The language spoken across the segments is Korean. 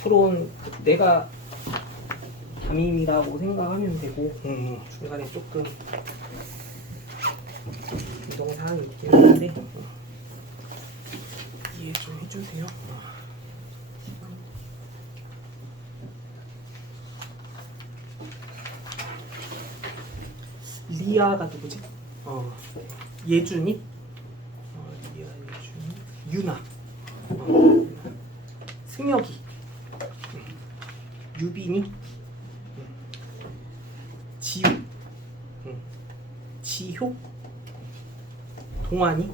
앞으로는 내가 담임이라고 생각하면 되고 중간에 조금 이동사항이 있긴 한데 이해 좀 해주세요. 리아가 누구지? 예준이? 리아, 예준이, 유나, 승혁이, 유빈이, 지우, 지효, 동환이,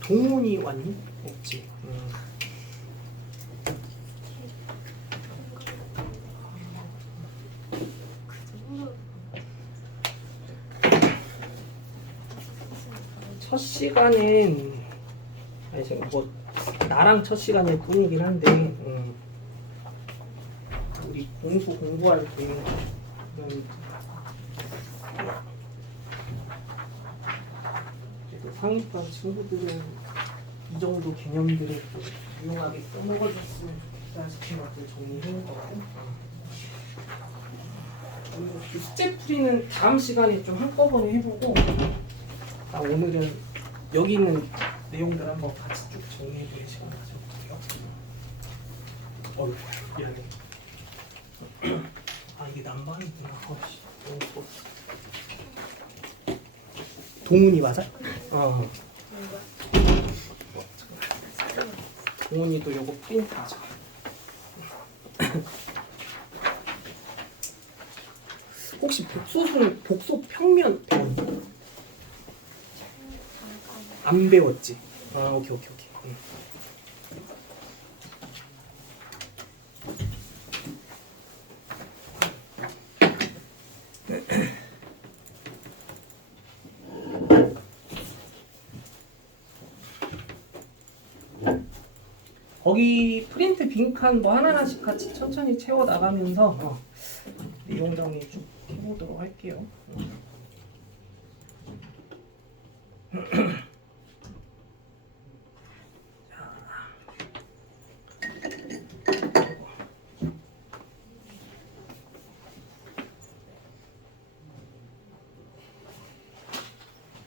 동훈이 왔니? 없지. 첫 시간은 아니 지금 뭐 나랑 첫 시간일 뿐이긴 한데 우리 공부할 때 상위권 친구들은 이 정도 개념들을 유용하게 써먹어줬으면 좋겠다 싶은 것들 정리해놓은 거고 숙제 풀이는 다음 시간에 좀 한꺼번에 해보고 오늘은 여기 있는 내용들 한번 같이 쭉 정리해보는 시간 가져볼게요. 미안해. 이게 남반이구나. 동훈이 맞아? 동훈이도 요거 프린트 하자. 혹시 복소수는 복소 평면 배웠니? 안 배웠지? 오케이. 거기 프린트 빈칸 뭐 하나하나씩 같이 천천히 채워 나가면서 내용 정리 쭉 해보도록 할게요.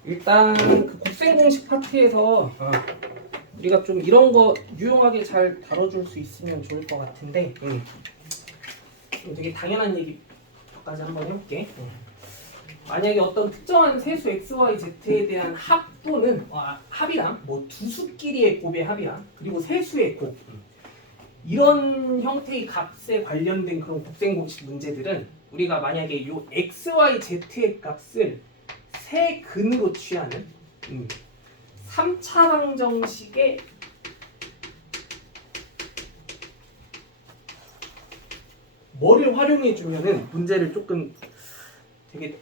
일단 그 곱셈 공식 파트에서 우리가 좀 이런 거 유용하게 잘 다뤄줄 수 있으면 좋을 것 같은데 되게 당연한 얘기까지 한번 해볼게. 만약에 어떤 특정한 세수 x, y, z에 대한 합 또는 합이랑 뭐 두 수끼리의 곱의 합이랑 그리고 세수의 곱 이런 형태의 값에 관련된 그런 곱셈 공식 문제들은 우리가 만약에 요 x, y, z의 값을 세 근으로 취하는 3차 방정식의 뭐를 활용해 주면은 문제를 조금 되게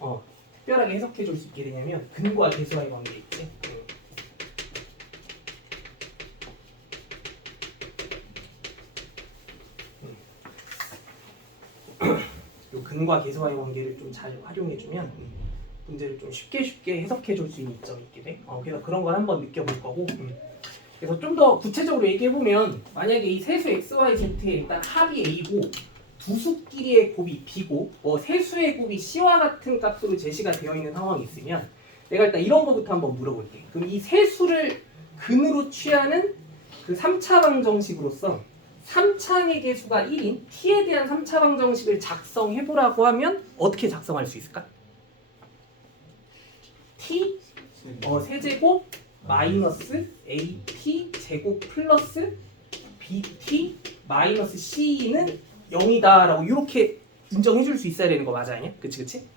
특별하게 해석해 줄 수 있게 되냐면 근과 계수와의 관계 있지. 요 근과 계수와의 관계를 좀 잘 활용해 주면 문제를 좀 쉽게 해석해 줄 수 있는 이점이 있게 돼. 그래서 그런 걸 한번 느껴볼 거고. 그래서 좀 더 구체적으로 얘기해 보면 만약에 이 세수 x, y, z에 일단 합이 a고 두 수끼리의 곱이 b고 세수의 곱이 c와 같은 값으로 제시가 되어 있는 상황이 있으면 내가 일단 이런 거부터 한번 물어볼게. 그럼 이 세수를 근으로 취하는 그 3차 방정식으로서 3차의 개수가 1인 t에 대한 3차 방정식을 작성해 보라고 하면 어떻게 작성할 수 있을까? t 세제곱 마이너스 ap 제곱 플러스 bt 마이너스 c는 0이다 라고 이렇게 인정해 줄 수 있어야 되는 거 맞아 아니야? 그치?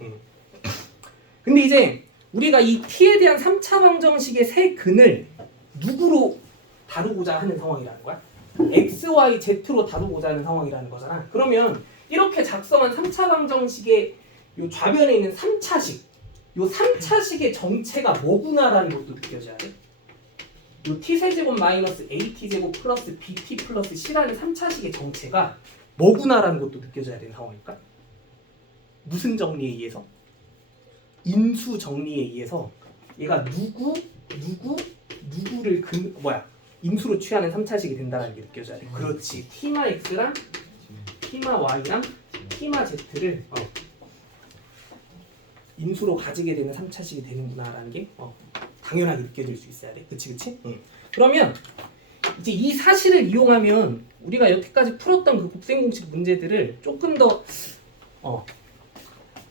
근데 이제 우리가 이 t에 대한 3차 방정식의 세 근을 누구로 다루고자 하는 상황이라는 거야? x, y, z로 다루고자 하는 상황이라는 거잖아. 그러면 이렇게 작성한 3차 방정식의 요 좌변에 있는 3차식 요 3차식의 정체가 뭐구나라는 것도 느껴져야 돼. 요 t세제곱 마이너스 at제곱 플러스 bt 플러스 c라는 3차식의 정체가 뭐구나라는 것도 느껴져야 되는 상황일까? 무슨 정리에 의해서? 인수 정리에 의해서 얘가 누구를 인수로 취하는 3차식이 된다는 게 느껴져야 돼. 그렇지. T마 X랑 T마 Y랑 T마 Z를 인수로 가지게 되는 3차식이 되는구나라는 게 당연하게 느껴질 수 있어야 돼. 그치? 응. 그러면 이제 이 사실을 이용하면 우리가 여태까지 풀었던 그 곱셈 공식 문제들을 조금 더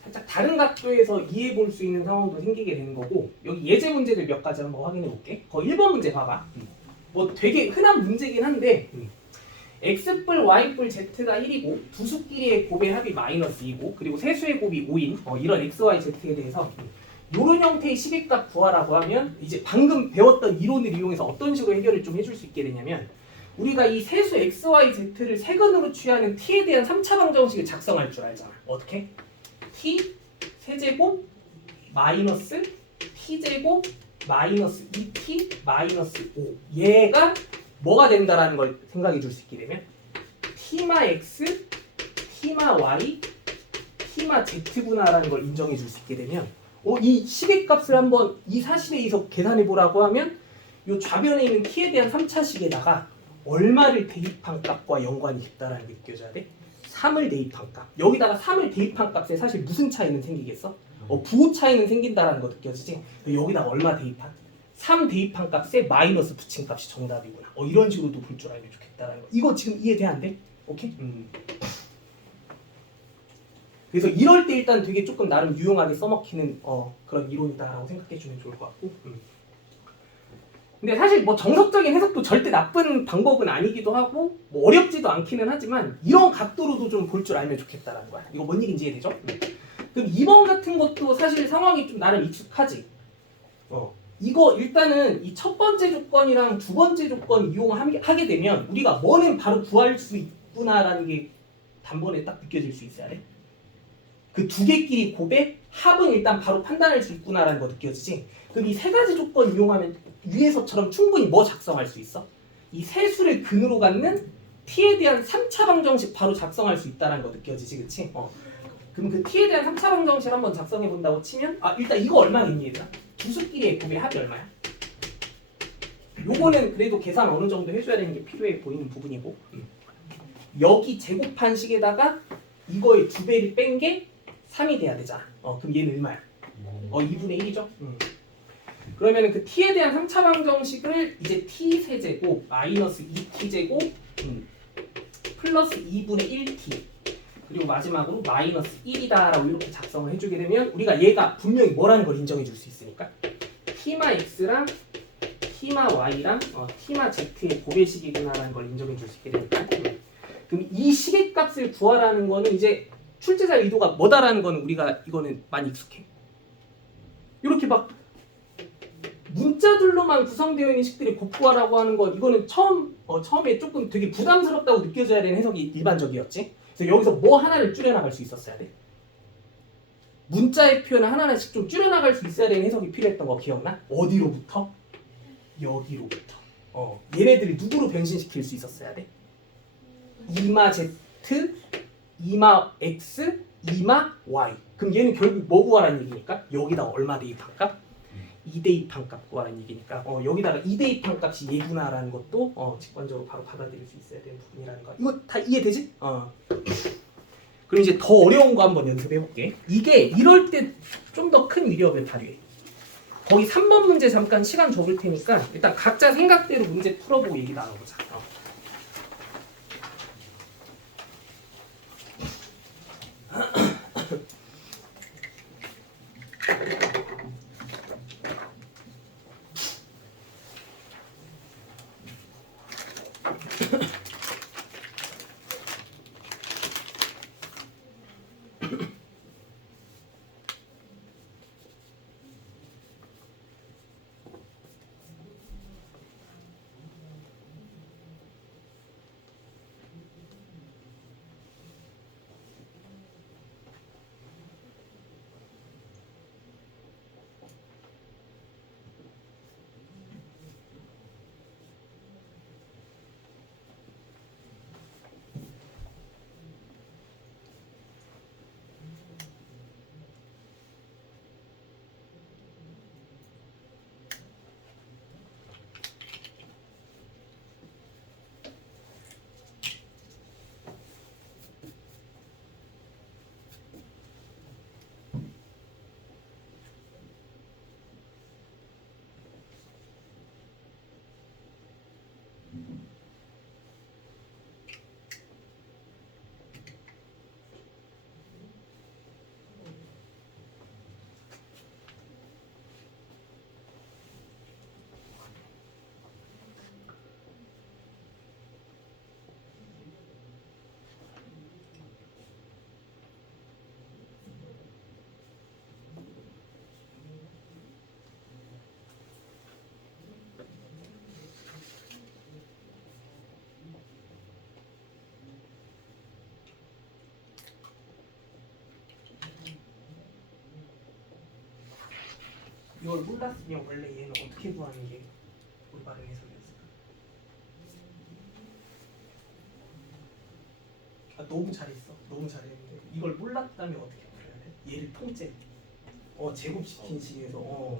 살짝 다른 각도에서 이해해 볼 수 있는 상황도 생기게 되는 거고, 여기 예제 문제들 몇 가지 한번 확인해 볼게. 거기 1번 문제 봐봐. 뭐 되게 흔한 문제긴 한데 x뿔 y뿔 z가 1이고 두 수끼리의 곱의 합이 -2고 그리고 세 수의 곱이 5인 이런 x, y, z에 대해서 이런 형태의 식입값 구하라고 하면 이제 방금 배웠던 이론을 이용해서 어떤 식으로 해결을 좀 해줄 수 있게 되냐면, 우리가 이 세수 x, y, z를 세근으로 취하는 t에 대한 3차 방정식을 작성할 줄 알잖아. 어떻게? t 세제곱 마이너스 t제곱 마이너스 2t 마이너스 5, 얘가 뭐가 된다라는 걸 생각해 줄 수 있게 되면 t마 x, t마 y, t마 z구나라는 걸 인정해 줄 수 있게 되면 이 식의 값을 한번 이 사실에 의해서 계산해 보라고 하면 이 좌변에 있는 t에 대한 3차식에다가 얼마를 대입한 값과 연관이 깊다라는 게 느껴져야 돼. 3을 대입한 값. 여기다가 3을 대입한 값에 사실 무슨 차이는 생기겠어? 부호 차이는 생긴다라는 거 느껴지지? 여기다가 얼마 대입한? 3 대입한 값에 마이너스 붙인 값이 정답이구나. 이런 식으로도 볼 줄 알면 좋겠다라는 거. 이거 지금 이해돼 안 돼? 오케이? 그래서 이럴 때 일단 되게 조금 나름 유용하게 써먹히는 그런 이론이다라고 생각해 주면 좋을 것 같고. 근데 사실 뭐 정석적인 해석도 절대 나쁜 방법은 아니기도 하고 뭐 어렵지도 않기는 하지만 이런 각도로도 좀 볼 줄 알면 좋겠다라는 거야. 이거 뭔 얘기인지 이해되죠? 그럼 2번 같은 것도 사실 상황이 좀 나름 익숙하지. 이거 일단은 이 첫 번째 조건이랑 두 번째 조건 이용하게 되면 우리가 뭐는 바로 구할 수 있구나라는 게 단번에 딱 느껴질 수 있어야 돼. 그 두 개끼리 곱의 합은 일단 바로 판단할 수 있구나라는 거 느껴지지. 그럼 이 세 가지 조건 이용하면 위에서처럼 충분히 뭐 작성할 수 있어? 이 세 수를 근으로 갖는 t에 대한 3차 방정식 바로 작성할 수 있다는 거 느껴지지, 그치? 그럼 그 t에 대한 3차 방정식 한번 작성해 본다고 치면 일단 이거 얼마겠니 얘들아? 두 수끼리의 곱의 합이 얼마야? 요거는 그래도 계산 어느 정도 해줘야 되는 게 필요해 보이는 부분이고, 여기 제곱한 식에다가 이거의 2배를 뺀 게 3이 돼야 되잖아. 그럼 얘는 얼마야? 2분의 1이죠? 그러면 그 t에 대한 3차 방정식을 이제 t 세제곱 마이너스 2t제곱 플러스 2분의 1t 그리고 마지막으로 마이너스 1이다라고 이렇게 작성을 해주게 되면 우리가 얘가 분명히 뭐라는 걸 인정해 줄 수 있으니까 t마 x랑 t마 y랑 t마 z의 곱의식이구나라는 걸 인정해 줄 수 있게 되니까, 그럼 이 식의 값을 구하라는 거는 이제 출제자 의도가 뭐다라는 거는 우리가 이거는 많이 익숙해. 이렇게 막 문자들로만 구성되어 있는 식들이 곱구하라고 하는 건 이거는 처음에 조금 되게 부담스럽다고 느껴져야 되는 해석이 일반적이었지. 그래서 여기서 뭐 하나를 줄여나갈 수 있었어야 돼. 문자의 표현을 하나하나씩 좀 줄여나갈 수 있어야 되는 해석이 필요했던 거 기억나? 어디로부터? 여기로부터. 얘네들을 누구로 변신시킬 수 있었어야 돼? 2마 z, 2마 x, 2마 y. 그럼 얘는 결국 뭐 구하라는 얘기니까? 여기다 얼마 대입한 값? 2대입한 값 구하라는 얘기니까 여기다가 2대입한 값이 얘구나라는 것도 직관적으로 바로 받아들일 수 있어야 되는 부분이라는 거. 이거 다 이해되지? 그럼 이제 더 어려운 거 한번 연습해 볼게. 이게 이럴 때 좀 더 큰 위력을 발휘해. 거기 3번 문제 잠깐 시간 줘볼 테니까 일단 각자 생각대로 문제 풀어보고 얘기 나눠보자. 이걸 몰랐으면 원래 얘는 어떻게 구하는 게 올바른 해석이었을까? 너무 잘했어. 너무 잘했는데 이걸 몰랐다면 어떻게 풀어야 돼? 얘를 통째 제곱시킨 식에서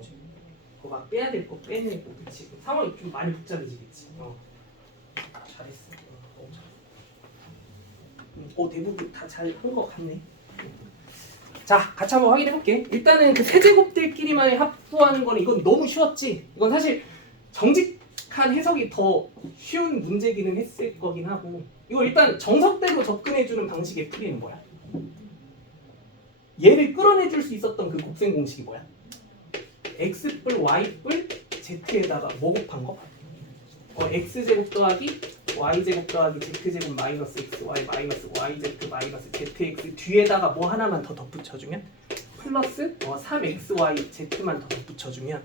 그거 막 빼야 될 거 빼내고 그치? 상황이 좀 많이 복잡해지겠지. 잘했어. 너무 잘했어. 대부분 다 잘 한 거 같네. 자, 같이 한번 확인해 볼게. 일단은 그 세제곱들끼리만의 합부하는 거는 이건 너무 쉬웠지. 이건 사실 정직한 해석이 더 쉬운 문제기는 했을 거긴 하고, 이거 일단 정석대로 접근해주는 방식의 풀이는 뭐야? 얘를 끌어내줄 수 있었던 그 곱셈 공식이 뭐야? x뿔 y뿔 z에다가 뭐 곱한 거? x제곱 더하기 y제곱 더하기 z제곱 마이너스 xy 마이너스 yz 마이너스 zx 뒤에다가 뭐 하나만 더 덧붙여주면 플러스 3xyz만 더 덧붙여주면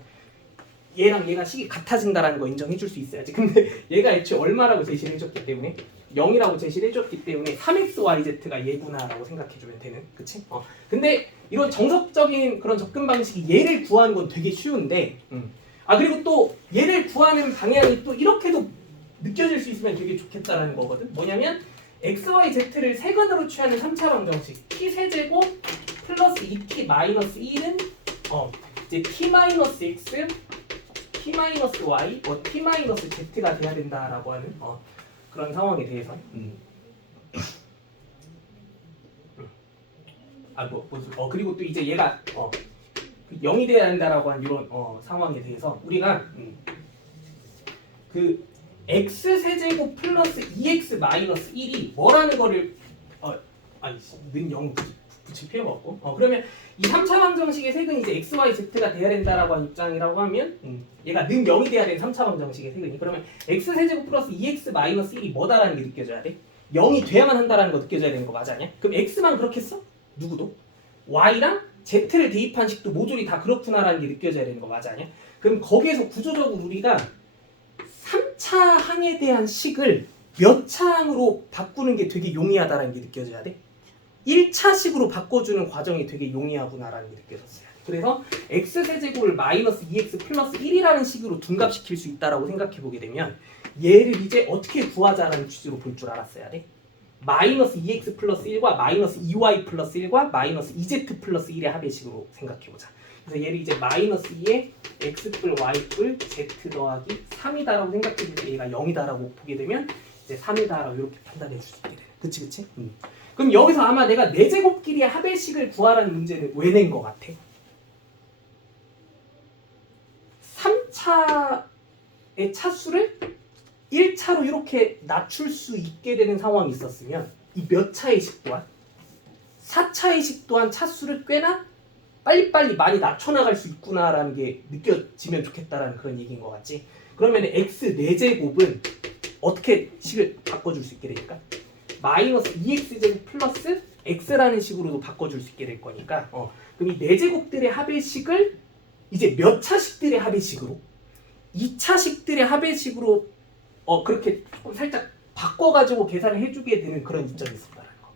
얘랑 얘가 식이 같아진다라는 거 인정해줄 수 있어야지. 근데 얘가 애초에 얼마라고 제시를 해줬기 때문에 0이라고 제시를 해줬기 때문에 3xyz가 얘구나라고 생각해주면 되는, 그치? 근데 이런 정석적인 그런 접근 방식이 얘를 구하는 건 되게 쉬운데 그리고 또 얘를 구하는 방향이 또 이렇게도 느껴질 수 있으면 되게 좋겠다라는 거거든. 뭐냐면 xyz를 세근으로 취하는 3차 방정식 t 세제곱 플러스 2t 마이너스 1은 이제 t 마이너스 x t 마이너스 y t 마이너스 z가 돼야 된다라고 하는 그런 상황에 대해서 그리고 또 이제 얘가 0이 돼야 된다라고 한 이런 상황에 대해서 우리가 그 x 세제곱 플러스 2x 마이너스 1이 뭐라는 거를 는 0 붙일 필요가 없고 그러면 이 3차 방정식의 색은 이제 x, y, z가 돼야 된다라고 한 입장이라고 하면 얘가 는 0이 돼야 되는 3차 방정식의 색은 그러면 x 세제곱 플러스 2x 마이너스 1이 뭐다라는 게 느껴져야 돼? 0이 돼야만 한다라는 거 느껴져야 되는 거 맞아 아니야? 그럼 x만 그렇겠어? 누구도? y랑 z를 대입한 식도 모조리 다 그렇구나라는 게 느껴져야 되는 거 맞아 아니야? 그럼 거기에서 구조적으로 우리가 3차 항에 대한 식을 몇 차 항으로 바꾸는 게 되게 용이하다라는 게 느껴져야 돼. 1차식으로 바꿔주는 과정이 되게 용이하구나라는 게 느껴졌어요. 그래서 x세제곱을 마이너스 2x 플러스 1이라는 식으로 둔갑시킬 수 있다라고 생각해보게 되면 얘를 이제 어떻게 구하자라는 취지로 볼 줄 알았어야 돼. 마이너스 2x 플러스 1과 마이너스 2y 플러스 1과 마이너스 2z 플러스 1의 합의식으로 생각해보자. 그래서 얘를 이제 마이너스 2에 x뿔 y뿔 z 더하기 3이다라고 생각해줄 때 얘가 0이다라고 보게 되면 이제 3이다라고 이렇게 판단해 줄 수 있게 되는. 그치? 그럼 여기서 아마 내가 4제곱끼리의 합의식을 구하라는 문제를 왜 낸 것 같아? 3차의 차수를 1차로 이렇게 낮출 수 있게 되는 상황이 있었으면 이 몇 차의 식 또한 4차의 식 또한 차수를 꽤나 빨리빨리 많이 낮춰나갈 수 있구나라는 게 느껴지면 좋겠다라는 그런 얘기인 것 같지. 그러면 x 4제곱은 어떻게 식을 바꿔줄 수 있게 되니까 마이너스 2x제곱 플러스 x라는 식으로도 바꿔줄 수 있게 될 거니까 그럼 이 4제곱들의 합의식을 이제 몇 차식들의 합의식으로 2차식들의 합의식으로 그렇게 조금 살짝 바꿔가지고 계산을 해주게 되는 그런 입장이 있었다는 거.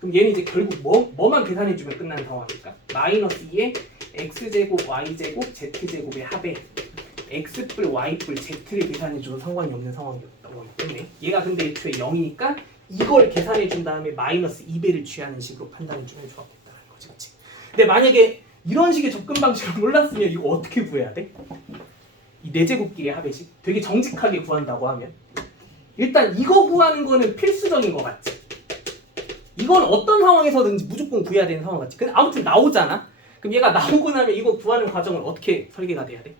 그럼 얘는 이제 결국 뭐만 계산해주면 끝나는 상황일까? 마이너스 2에 x제곱 y제곱 z제곱의 합에 x뿔 y뿔 z를 계산해줘도 상관이 없는 상황이었다고 하기 때문에 얘가 근데 애초에 0이니까 이걸 계산해준 다음에 마이너스 2배를 취하는 식으로 판단해주면 좋았겠다는 거지, 그치? 근데 만약에 이런 식의 접근 방식을 몰랐으면 이거 어떻게 구해야 돼? 이 4제곱끼리의 합의식 되게 정직하게 구한다고 하면 일단 이거 구하는 거는 필수적인 것 같지? 이건 어떤 상황에서든지 무조건 구해야 되는 상황 같지? 근데 아무튼 나오잖아? 그럼 얘가 나오고 나면 이거 구하는 과정을 어떻게 설계가 돼야 돼?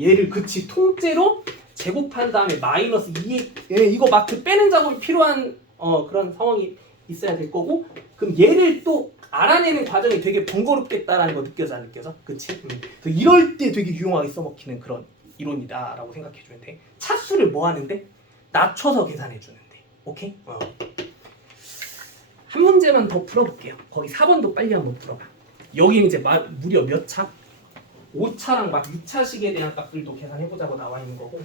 얘를 그치 통째로 제곱한 다음에 마이너스 2에 이거 마크 빼는 작업이 필요한 그런 상황이 있어야 될 거고 그럼 얘를 또 알아내는 과정이 되게 번거롭겠다라는 거 느껴져 안 느껴져? 그치? 이럴 때 되게 유용하게 써먹히는 그런 이론이다라고 생각해주면 돼. 차수를 뭐 하는데? 낮춰서 계산해주는데. 오케이? 한 문제만 더 풀어볼게요. 거기 4번도 빨리 한번 풀어봐. 여기는 이제 무려 몇 차? 5차랑 막 6차식에 대한 값들도 계산해보자고 나와 있는 거고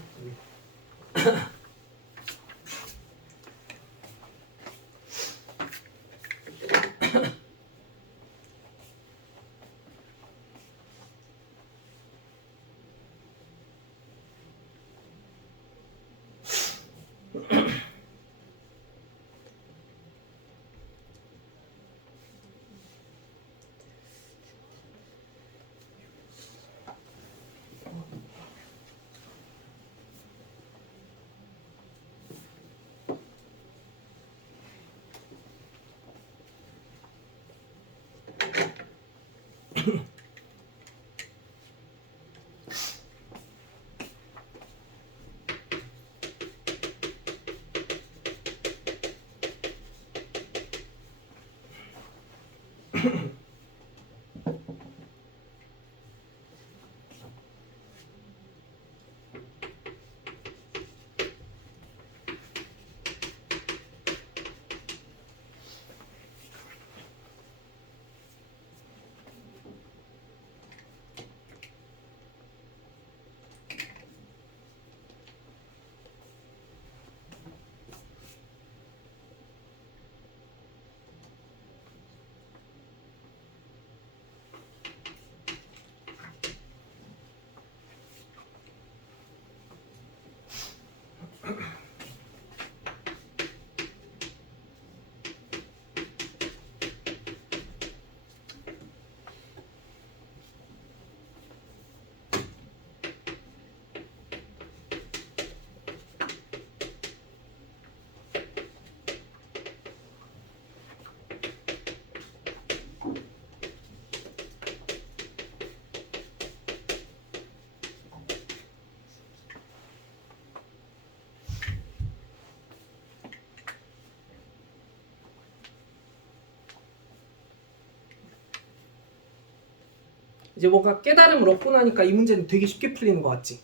이제 뭔가 깨달음을 얻고 나니까 이 문제는 되게 쉽게 풀리는 것 같지?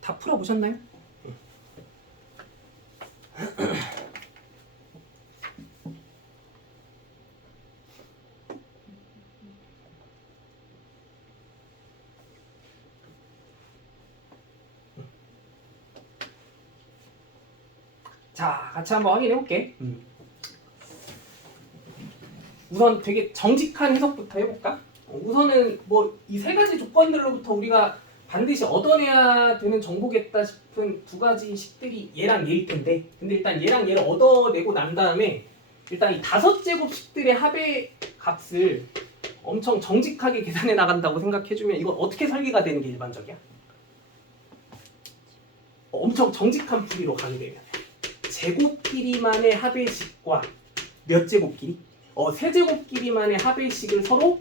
다 풀어보셨나요? 자, 같이 한번 확인해 볼게. 우선 되게 정직한 해석부터 해볼까? 우선은 뭐 이 세 가지 조건들로부터 우리가 반드시 얻어내야 되는 정보겠다 싶은 두 가지 식들이 얘랑 얘일 텐데, 근데 일단 얘랑 얘를 얻어내고 난 다음에 일단 이 5제곱식들의 합의 값을 엄청 정직하게 계산해 나간다고 생각해주면 이건 어떻게 설계가 되는 게 일반적이야? 엄청 정직한 풀이로 가게 되면 제곱끼리만의 합의식과 몇 제곱끼리? 세 제곱끼리만의 합의식을 서로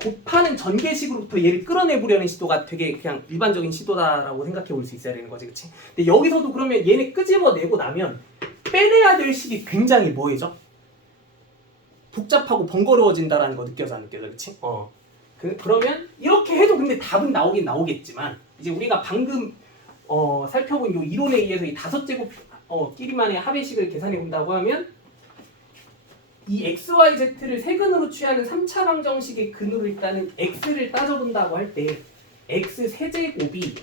곱하는 전개식으로부터 얘를 끌어내보려는 시도가 되게 그냥 일반적인 시도다라고 생각해 볼 수 있어야 되는 거지, 그치? 근데 여기서도 그러면 얘네 끄집어내고 나면 빼내야 될 식이 굉장히 뭐해져? 복잡하고 번거로워진다라는 거 느껴져 안 느껴져, 그치? 그러면 이렇게 해도 근데 답은 나오긴 나오겠지만 이제 우리가 방금 살펴본 요 이론에 의해서 이 5제곱 끼리만의 합의식을 계산해 본다고 하면 이 XYZ를 세근으로 취하는 3차 방정식의 근으로 일단은 X를 따져본다고 할 때 X 세제곱이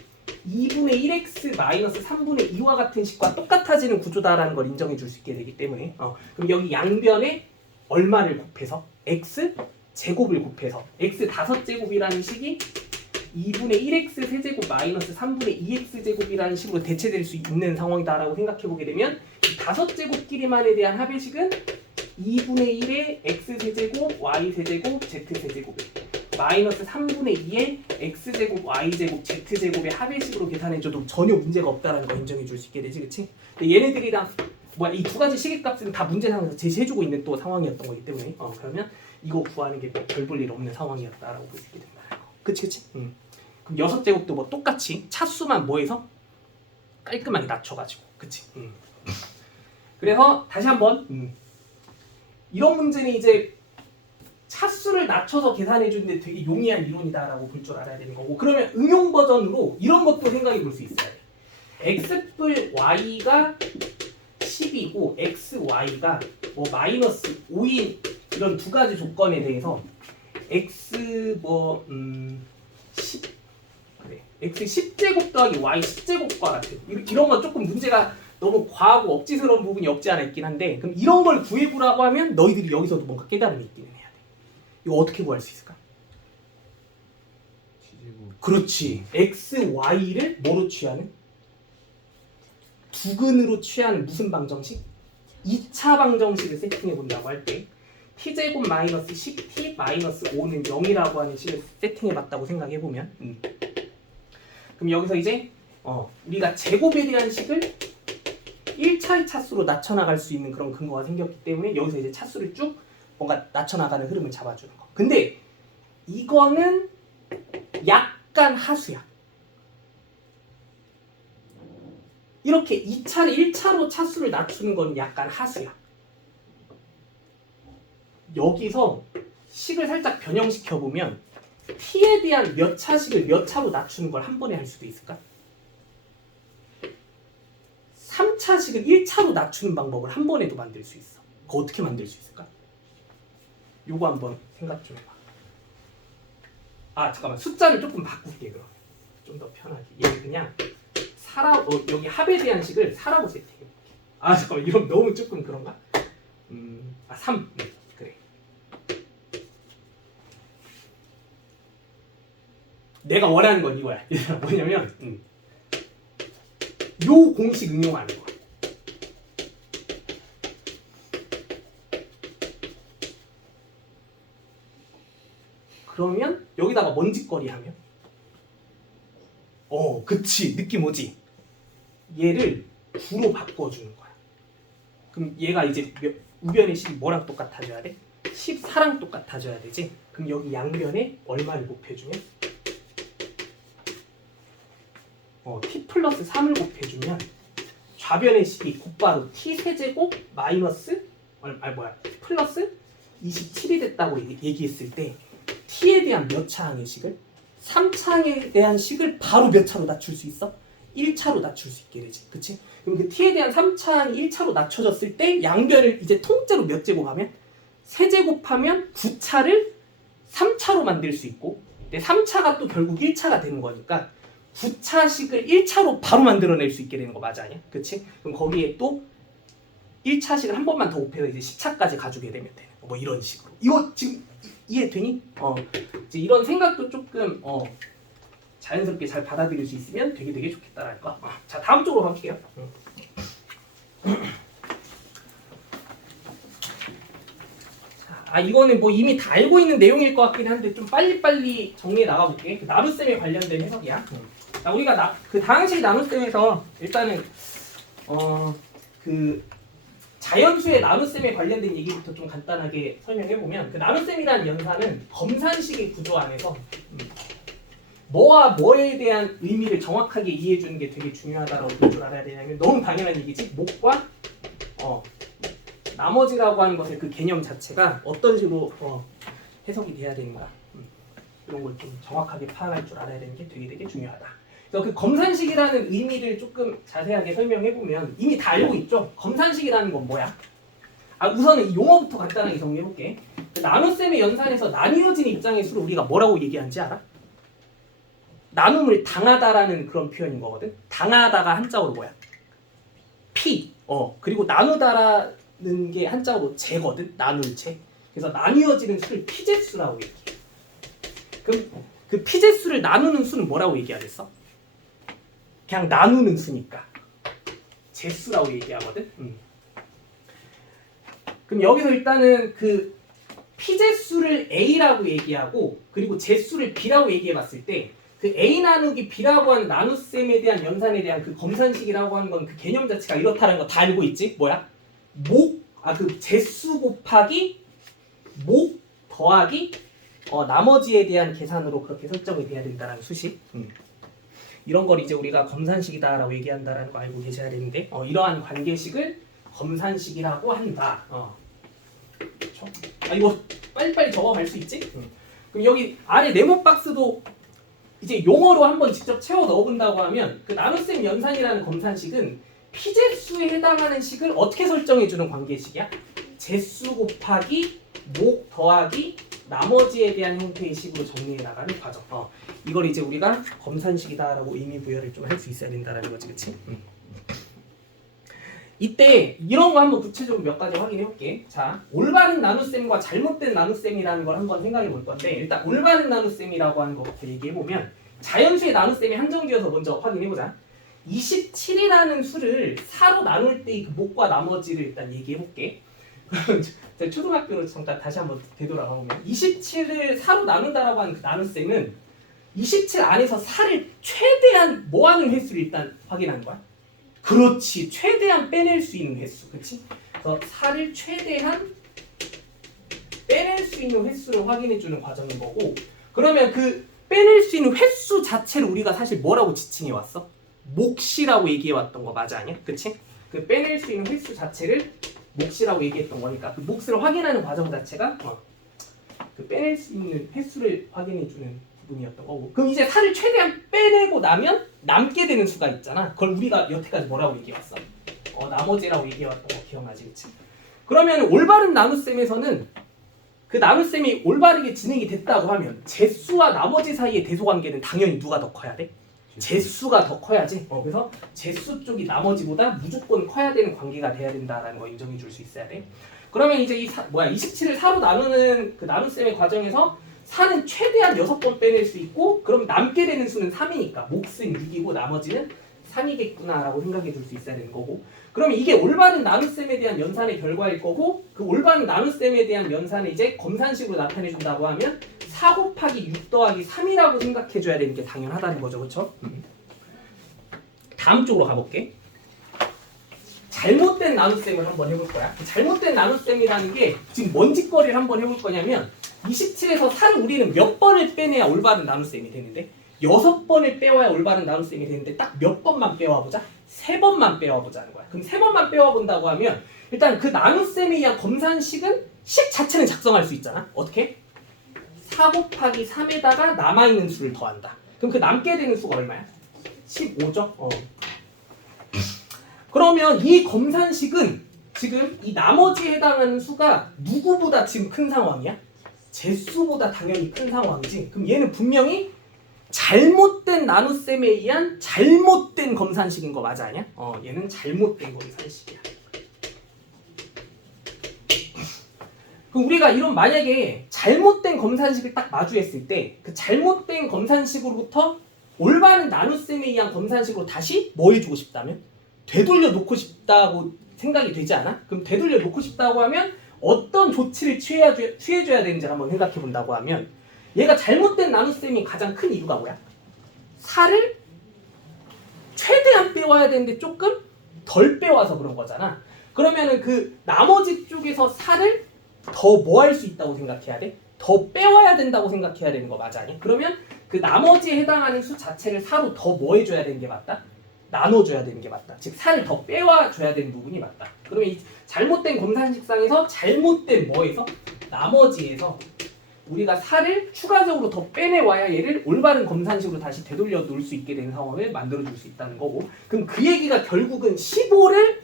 2분의 1X 마이너스 3분의 2와 같은 식과 똑같아지는 구조다라는 걸 인정해 줄 수 있게 되기 때문에 그럼 여기 양변에 얼마를 곱해서? X 제곱을 곱해서 X 5제곱이라는 식이 2분의 1X 세제곱 마이너스 3분의 2X 제곱이라는 식으로 대체될 수 있는 상황이다라고 생각해 보게 되면 이 5제곱끼리만에 대한 합의식은 2분의 1의 x세제곱, y세제곱, z세제곱 마이너스 3분의 2의 x제곱, y제곱, z제곱의 합의식으로 계산해줘도 전혀 문제가 없다는 거 인정해 줄 수 있게 되지, 그치? 근데 얘네들이랑 이 두 가지 식의 값은 다 문제상에서 제시해주고 있는 또 상황이었던 거기 때문에 그러면 이거 구하는 게 별 볼 일 없는 상황이었다라고 볼 수 있게 된다는 거. 그치? 그럼 6제곱도 뭐 똑같이 차수만 뭐해서 깔끔하게 낮춰가지고, 그치? 그래서 다시 한번 이런 문제는 이제 차수를 낮춰서 계산해 주는데 되게 용이한 이론이다라고 볼 줄 알아야 되는 거고, 그러면 응용 버전으로 이런 것도 생각해 볼 수 있어요. x뿔 y가 10이고 xy가 뭐 마이너스 5인 이런 두 가지 조건에 대해서 x 10 그래 x 10제곱 더하기 y 10제곱과 같은 이런 건 조금 문제가 너무 과하고 억지스러운 부분이 없지 않아 있긴 한데, 그럼 이런 걸 구해보라고 하면 너희들이 여기서도 뭔가 깨달음이 있기는 해야 돼. 이거 어떻게 구할 수 있을까? 그렇지. x, y를 뭐로 취하는? 두근으로 취하는 무슨 방정식? 2차 방정식을 세팅해 본다고 할 때 t제곱 마이너스 10t 마이너스 5는 0이라고 하는 식을 세팅해 봤다고 생각해 보면 그럼 여기서 이제 우리가 제곱에 대한 식을 1차의 차수로 낮춰나갈 수 있는 그런 근거가 생겼기 때문에 여기서 이제 차수를 쭉 뭔가 낮춰나가는 흐름을 잡아주는 거. 근데 이거는 약간 하수야. 이렇게 2차를 1차로 차수를 낮추는 건 약간 하수야. 여기서 식을 살짝 변형시켜 보면 t에 대한 몇 차식을 몇 차로 낮추는 걸 한 번에 할 수도 있을까? 3차식을 1차로 낮추는 방법을 한 번에도 만들 수 있어. 그거 어떻게 만들 수 있을까? 요거 한번 생각 좀 해봐. 아 잠깐만, 숫자를 조금 바꿀게. 그럼 좀 더 편하게. 얘 그냥 여기 합에 대한 식을 4라고 세팅해볼게. 아 잠깐만, 이건 너무 조금 그런가? 3. 네, 그래. 내가 원하는 건 이거야. 뭐냐면 요 공식 응용하는 거야. 그러면 여기다가 먼지거리 하면 그치, 느낌 오지? 얘를 9로 바꿔주는 거야. 그럼 얘가 이제 우변의 식이 뭐랑 똑같아져야 돼? 14랑 똑같아져야 되지? 그럼 여기 양변에 얼마를 곱해주면? t 플러스 3을 곱해주면 좌변의 식이 곧바로 t 세제곱 마이너스 t 플러스 27이 됐다고 얘기했을 때 t에 대한 몇 차항의 식을? 3차항에 대한 식을 바로 몇 차로 낮출 수 있어? 1차로 낮출 수 있게 되지. 그치? 그럼 그 t에 대한 3차항이 1차로 낮춰졌을 때 양변을 이제 통째로 몇 제곱하면? 세제곱하면 9차를 3차로 만들 수 있고, 근데 3차가 또 결국 1차가 되는 거니까 9차식을 1차로 바로 만들어낼 수 있게 되는 거 맞아 아니야? 그치? 그럼 거기에 또 1차식을 한 번만 더 곱해서 이제 10차까지 가지게 되면 되는 거. 뭐 이런 식으로. 이거 지금 이해되니? 이제 이런 생각도 조금 자연스럽게 잘 받아들일 수 있으면 되게 좋겠다라는 거. 자, 다음 쪽으로 갈게요. 이거는 뭐 이미 다 알고 있는 내용일 것 같긴 한데 좀 빨리빨리 정리해 나가볼게. 그 나눗셈에 관련된 해석이야. 자, 우리가 그 다항식 나눗셈에서 일단은 그 자연수의 나눗셈에 관련된 얘기부터 좀 간단하게 설명해보면, 그 나눗셈이라는 연산은 검산식의 구조 안에서 뭐와 뭐에 대한 의미를 정확하게 이해해주는 게 되게 중요하다고 볼 줄 알아야 되냐면, 너무 당연한 얘기지. 목과 나머지라고 하는 것의 그 개념 자체가 어떤 식으로 해석이 돼야 되는가, 이런 걸 좀 정확하게 파악할 줄 알아야 되는 게 되게 중요하다. 그래서 그 검산식이라는 의미를 조금 자세하게 설명해보면 이미 다 알고 있죠? 검산식이라는 건 뭐야? 우선은 이 용어부터 간단하게 정리해볼게. 그 나눗셈의 연산에서 나뉘어진 입장의 수를 우리가 뭐라고 얘기하는지 알아? 나눔을 당하다라는 그런 표현인 거거든. 당하다가 한자어로 뭐야? 피. 그리고 나누다라는 게 한자어로 재거든. 나눌 재. 그래서 나뉘어지는 수를 피재수라고 얘기해. 그럼 그 피재수를 나누는 수는 뭐라고 얘기하겠어? 그냥 나누는 수니까 재수라고 얘기하거든. 그럼 여기서 일단은 그 피재수를 A라고 얘기하고, 그리고 재수를 B라고 얘기해봤을 때 그 A 나누기 B라고 하는 나눗셈에 대한 연산에 대한 그 검산식이라고 하는 건 그 개념 자체가 이렇다는 거 다 알고 있지? 뭐야? 그 재수 곱하기 목 더하기 나머지에 대한 계산으로 그렇게 설정이 돼야 된다는 수식. 이런 걸 이제 우리가 검산식이다라고 얘기한다라는 거 알고 계셔야 되는데, 이러한 관계식을 검산식이라고 한다. 그렇죠? 이거 빨리빨리 적어갈 수 있지? 그럼 여기 아래 네모 박스도 이제 용어로 한번 직접 채워 넣어본다고 하면, 그 나눗셈 연산이라는 검산식은 피재수에 해당하는 식을 어떻게 설정해주는 관계식이야? 재수 곱하기 목 더하기 나머지에 대한 형태의 식으로 정리해 나가는 과정. 이걸 이제 우리가 검산식이다라고 의미 부여를 좀 할 수 있어야 된다라는 거지, 그렇지? 이때 이런 거 한번 구체적으로 몇 가지 확인해 볼게. 자, 올바른 나눗셈과 잘못된 나눗셈이라는 걸 한번 생각해 볼 건데, 일단 올바른 나눗셈이라고 하는 것부터 얘기해 보면, 자연수의 나눗셈이 한정지어서 먼저 확인해 보자. 27이라는 수를 4로 나눌 때 그 목과 나머지를 일단 얘기해 볼게. 제가 초등학교로 잠깐 다시 한번 되돌아가 보면, 27을 4로 나눈다라고 하는 그 나눗셈은 27 안에서 4를 최대한 뭐 하는 횟수를 일단 확인하는 거야. 그렇지, 최대한 빼낼 수 있는 횟수, 그렇지? 그래서 4를 최대한 빼낼 수 있는 횟수를 확인해주는 과정인 거고, 그러면 그 빼낼 수 있는 횟수 자체를 우리가 사실 뭐라고 지칭해 왔어? 몫이라고 얘기해 왔던 거 맞아 아니야? 그렇지? 그 빼낼 수 있는 횟수 자체를 몫이라고 얘기했던 거니까 그 몫을 확인하는 과정 자체가 그 빼낼 수 있는 횟수를 확인해주는 부분이었던 거고. 그럼 이제 살을 최대한 빼내고 나면 남게 되는 수가 있잖아. 그걸 우리가 여태까지 뭐라고 얘기해왔어? 나머지라고 얘기해왔던 거 기억나지, 그치? 그러면 올바른 나눗셈에서는 그 나눗셈이 올바르게 진행이 됐다고 하면 제수와 나머지 사이의 대소관계는 당연히 누가 더 커야 돼? 제수가 더 커야지. 그래서 제수 쪽이 나머지보다 무조건 커야 되는 관계가 돼야 된다라는 거 인정해 줄 수 있어야 돼. 그러면 이제 27을 4로 나누는 그 나눗셈의 과정에서 4는 최대한 6번 빼낼 수 있고, 그럼 남게 되는 수는 3이니까 몫은 6이고 나머지는 3이겠구나라고 생각해 줄 수 있어야 되는 거고. 그러면 이게 올바른 나눗셈에 대한 연산의 결과일 거고, 그 올바른 나눗셈에 대한 연산을 이제 검산식으로 나타내 준다고 하면 4 곱하기 6 더하기 3이라고 생각해 줘야 되는 게 당연하다는 거죠. 그렇죠? 다음 쪽으로 가볼게. 잘못된 나눗셈을 한번 해볼 거야. 잘못된 나눗셈이라는 게 지금 뭔 짓거리를 한번 해볼 거냐면 27에서 4를 우리는 몇 번을 빼내야 올바른 나눗셈이 되는데 6번을 빼와야 올바른 나눗셈이 되는데 딱 몇 번만 빼와보자? 3번만 빼와보자는 거야. 그럼 3번만 빼와본다고 하면 일단 그 나눗셈에 의한 검산식은 식 자체는 작성할 수 있잖아. 어떻게? 4 곱하기 3에다가 남아있는 수를 더한다. 그럼 그 남게 되는 수가 얼마야? 15죠? 그러면 이 검산식은 지금 이 나머지에 해당하는 수가 누구보다 지금 큰 상황이야? 제수보다 당연히 큰 상황이지. 그럼 얘는 분명히 잘못된 나눗셈에 의한 잘못된 검산식인 거 맞아 아니야? 얘는 잘못된 검산식이야. 그럼 우리가 이런 만약에 잘못된 검산식을 딱 마주했을 때 그 잘못된 검산식으로부터 올바른 나눗셈에 의한 검산식으로 다시 뭐 해주고 싶다면? 되돌려 놓고 싶다고 생각이 되지 않아? 그럼 되돌려 놓고 싶다고 하면 어떤 조치를 취해줘야 되는지 한번 생각해 본다고 하면 얘가 잘못된 나눗셈이 가장 큰 이유가 뭐야? 4를 최대한 빼와야 되는데 조금 덜 빼와서 그런 거잖아. 그러면은 그 나머지 쪽에서 4를 더 뭐 할 수 있다고 생각해야 돼? 더 빼와야 된다고 생각해야 되는 거 맞아 아니? 그러면 그 나머지에 해당하는 수 자체를 4로 더 뭐 해줘야 되는 게 맞다? 나눠줘야 되는 게 맞다. 즉 4를 더 빼와줘야 되는 부분이 맞다. 그러면 이 잘못된 검산식상에서 잘못된 뭐에서? 나머지에서 우리가 4를 추가적으로 더 빼내와야 얘를 올바른 검산식으로 다시 되돌려 놓을 수 있게 되는 상황을 만들어줄 수 있다는 거고, 그럼 그 얘기가 결국은 15를